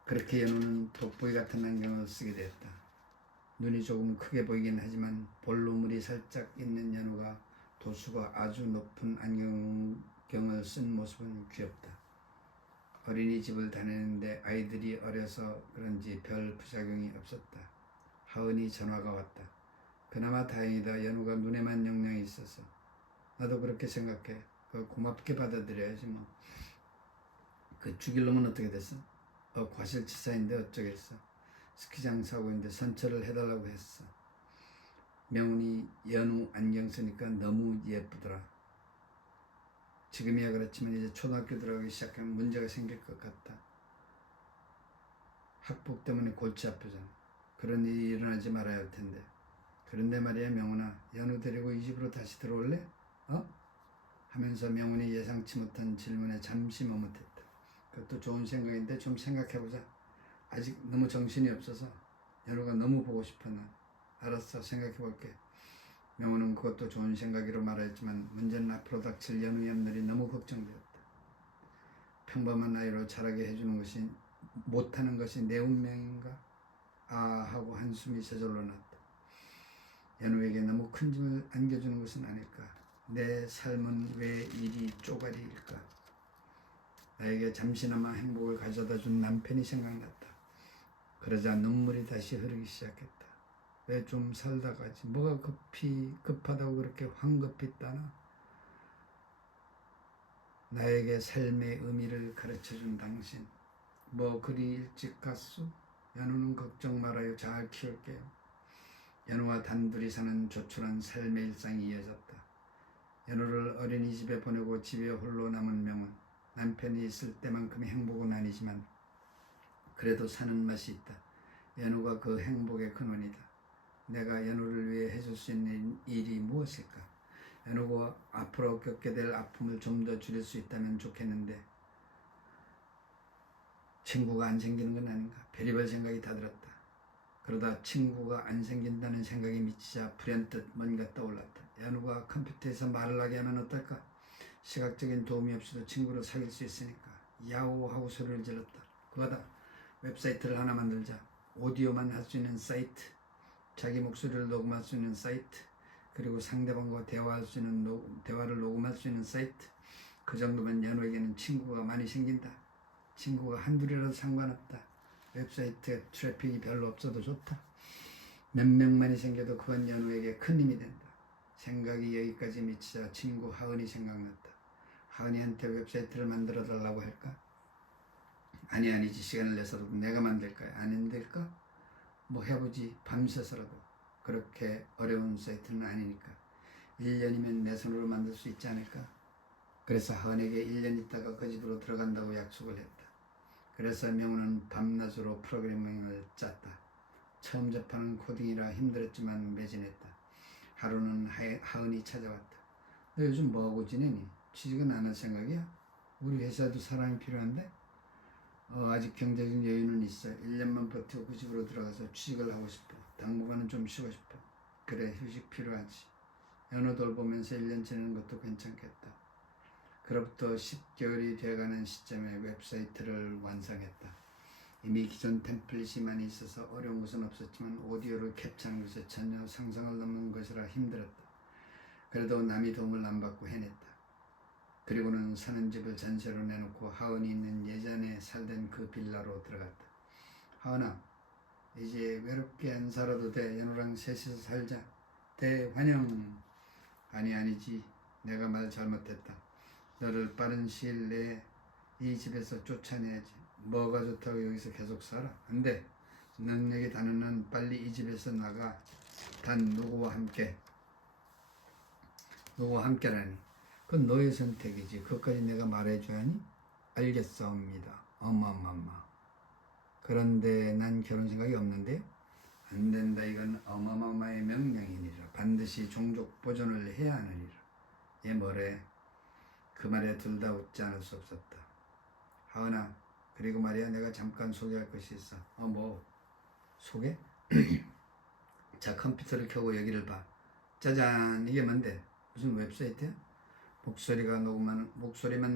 그렇게 연우는 돋보기 같은 안경을 쓰게 되었다. 눈이 조금 크게 보이긴 하지만 볼루물이 살짝 있는 연우가 도수가 아주 높은 안경을 쓴 모습은 귀엽다. 어린이집을 다니는데 아이들이 어려서 그런지 별 부작용이 없었다. 하은이 전화가 왔다. 그나마 다행이다. 연우가 눈에만 영향이 있어서. 나도 그렇게 생각해. 고맙게 받아들여야지 뭐. 죽일 놈은 어떻게 됐어? 과실치사인데 어쩌겠어. 스키장 사고인데 선처를 해달라고 했어. 명훈이 연우 안경 쓰니까 너무 예쁘더라. 지금이야 그렇지만 이제 초등학교 들어가기 시작하면 문제가 생길 것 같다. 학폭 때문에 골치 아프잖아. 그런 일이 일어나지 말아야 할 텐데. 그런데 말이야 명훈아, 연우 데리고 이 집으로 다시 들어올래? 하면서 명훈이 예상치 못한 질문에 잠시 머뭇했다. 그것도 좋은 생각인데 좀 생각해보자. 아직 너무 정신이 없어서 연우가 너무 보고 싶어. 나 알았어, 생각해볼게. 명훈은 그것도 좋은 생각이로 말했지만 문제는 앞으로 닥칠 연우의 앞날이 너무 걱정되었다. 평범한 나이로 자라게 해주는 것이 못하는 것이 내 운명인가? 하고 한숨이 저절로 났다. 연우에게 너무 큰 짐을 안겨주는 것은 아닐까? 내 삶은 왜 이리 쪼가리일까? 나에게 잠시나마 행복을 가져다 준 남편이 생각났다. 그러자 눈물이 다시 흐르기 시작했다. 왜 좀 살다 가지? 뭐가 급하다고 그렇게 황급히 따나? 나에게 삶의 의미를 가르쳐준 당신, 뭐 그리 일찍 갔소? 연우는 걱정 말아요. 잘 키울게요. 연우와 단둘이 사는 조촐한 삶의 일상이 이어졌다. 연우를 어린이집에 보내고 집에 홀로 남은 명은 남편이 있을 때만큼의 행복은 아니지만 그래도 사는 맛이 있다. 연우가 그 행복의 근원이다. 내가 연우를 위해 해줄 수 있는 일이 무엇일까? 연우가 앞으로 겪게 될 아픔을 좀 더 줄일 수 있다면 좋겠는데 친구가 안 생기는 건 아닌가. 별의별 생각이 다 들었다. 그러다 친구가 안 생긴다는 생각이 미치자 불현듯 뭔가 떠올랐다. 연우가 컴퓨터에서 말을 하게 하면 어떨까? 시각적인 도움이 없이도 친구를 사귈 수 있으니까. 야호 하고 소리를 질렀다. 그거다. 웹사이트를 하나 만들자. 오디오만 할 수 있는 사이트, 자기 목소리를 녹음할 수 있는 사이트, 그리고 상대방과 대화를 녹음할 수 있는 사이트. 그 정도면 연우에게는 친구가 많이 생긴다. 친구가 한둘이라도 상관없다. 웹사이트에 트래픽이 별로 없어도 좋다. 몇 명만이 생겨도 그건 연우에게 큰 힘이 된다. 생각이 여기까지 미치자 친구 하은이 생각났다. 하은이한테 웹사이트를 만들어 달라고 할까? 아니지. 시간을 내서라도 내가 만들까요? 안 힘들까? 뭐 해보지. 밤새서라도. 그렇게 어려운 사이트는 아니니까. 1년이면 내 손으로 만들 수 있지 않을까? 그래서 하은에게 1년 있다가 그 집으로 들어간다고 약속을 했다. 그래서 명우는 밤낮으로 프로그래밍을 짰다. 처음 접하는 코딩이라 힘들었지만 매진했다. 하루는 하은이 찾아왔다. 너 요즘 뭐하고 지내니? 취직은 안 할 생각이야? 우리 회사도 사람이 필요한데? 아직 경제적인 여유는 있어. 1년만 버티고 그 집으로 들어가서 취직을 하고 싶어. 당분간은 좀 쉬고 싶어. 그래, 휴식 필요하지. 연우 돌보면서 1년 지내는 것도 괜찮겠다. 그로부터 10개월이 되어가는 시점에 웹사이트를 완성했다. 이미 기존 템플릿이 많이 있어서 어려운 것은 없었지만 오디오를 캡처하는 것이 전혀 상상을 넘는 것이라 힘들었다. 그래도 남의 도움을 안 받고 해냈다. 그리고는 사는 집을 전세로 내놓고 하은이 있는 예전에 살던 그 빌라로 들어갔다. 하은아, 이제 외롭게 안 살아도 돼. 연우랑 셋이서 살자. 대환영. 아니지. 내가 말 잘못했다. 너를 빠른 시일 내에 이 집에서 쫓아내야지. 뭐가 좋다고 여기서 계속 살아? 안 돼. 능력이 닿는 한 빨리 이 집에서 나가. 단 누구와 함께라니. 그건 너의 선택이지. 그것까지 내가 말해줘야 하니? 알겠사옵니다. 어마마마. 그런데 난 결혼 생각이 없는데? 안 된다. 이건 어마마마의 명령이니라. 반드시 종족 보존을 해야 하느니라. 얘 뭐래? 그 말에 둘 다 웃지 않을 수 없었다. 하은아, 그리고 말이야, 내가 잠깐 소개할 것이 있어. 뭐? 소개? 자, 컴퓨터를 켜고 여기를 봐. 짜잔, 이게 뭔데? 무슨 웹사이트야? 목소리만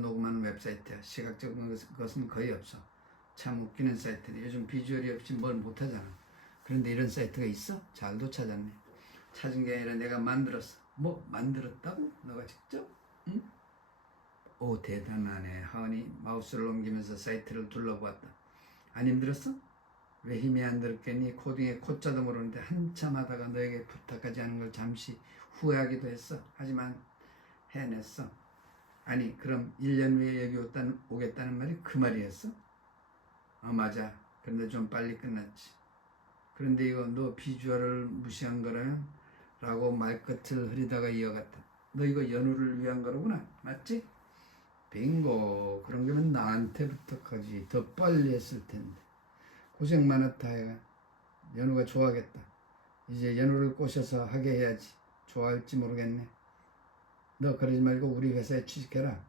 녹음하는 웹사이트야. 시각적인 것은 거의 없어. 참 웃기는 사이트네. 요즘 비주얼이 없이 뭘 못하잖아. 그런데 이런 사이트가 있어? 잘도 찾았네. 찾은 게 아니라 내가 만들었어. 뭐 만들었다고? 너가 직접? 응? 오, 대단하네. 하은이 마우스를 옮기면서 사이트를 둘러보았다. 안 힘들었어? 왜 힘이 안 들었겠니? 코딩에 콧자도 모르는데 한참 하다가 너에게 부탁하지 않은 걸 잠시 후회하기도 했어. 하지만 해냈어. 아니, 그럼 1년 후에 여기 오겠다는 말이 그 말이었어? 맞아. 그런데 좀 빨리 끝났지. 그런데 이거 너 비주얼을 무시한 거라면? 라고 말끝을 흐리다가 이어갔다. 너 이거 연우를 위한 거로구나. 맞지? 빙고. 그런 거면 나한테 부탁하지. 더 빨리 했을 텐데. 고생 많았다. 해가. 연우가 좋아하겠다. 이제 연우를 꼬셔서 하게 해야지. 좋아할지 모르겠네. 너 그러지 말고 우리 회사에 취직해라.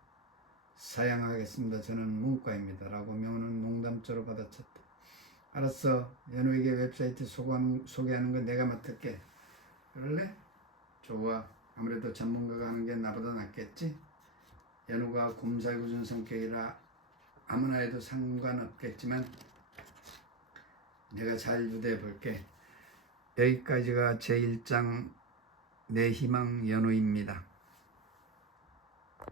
사양하겠습니다. 저는 문과입니다. 라고 명우는 농담조로 받아쳤다. 알았어. 연우에게 웹사이트 소개하는 건 내가 맡을게. 그럴래? 좋아. 아무래도 전문가가 하는 게 나보다 낫겠지? 연우가 곰살구준 성격이라 아무나 해도 상관없겠지만 내가 잘 유도해 볼게. 여기까지가 제1장 내 희망 연우입니다.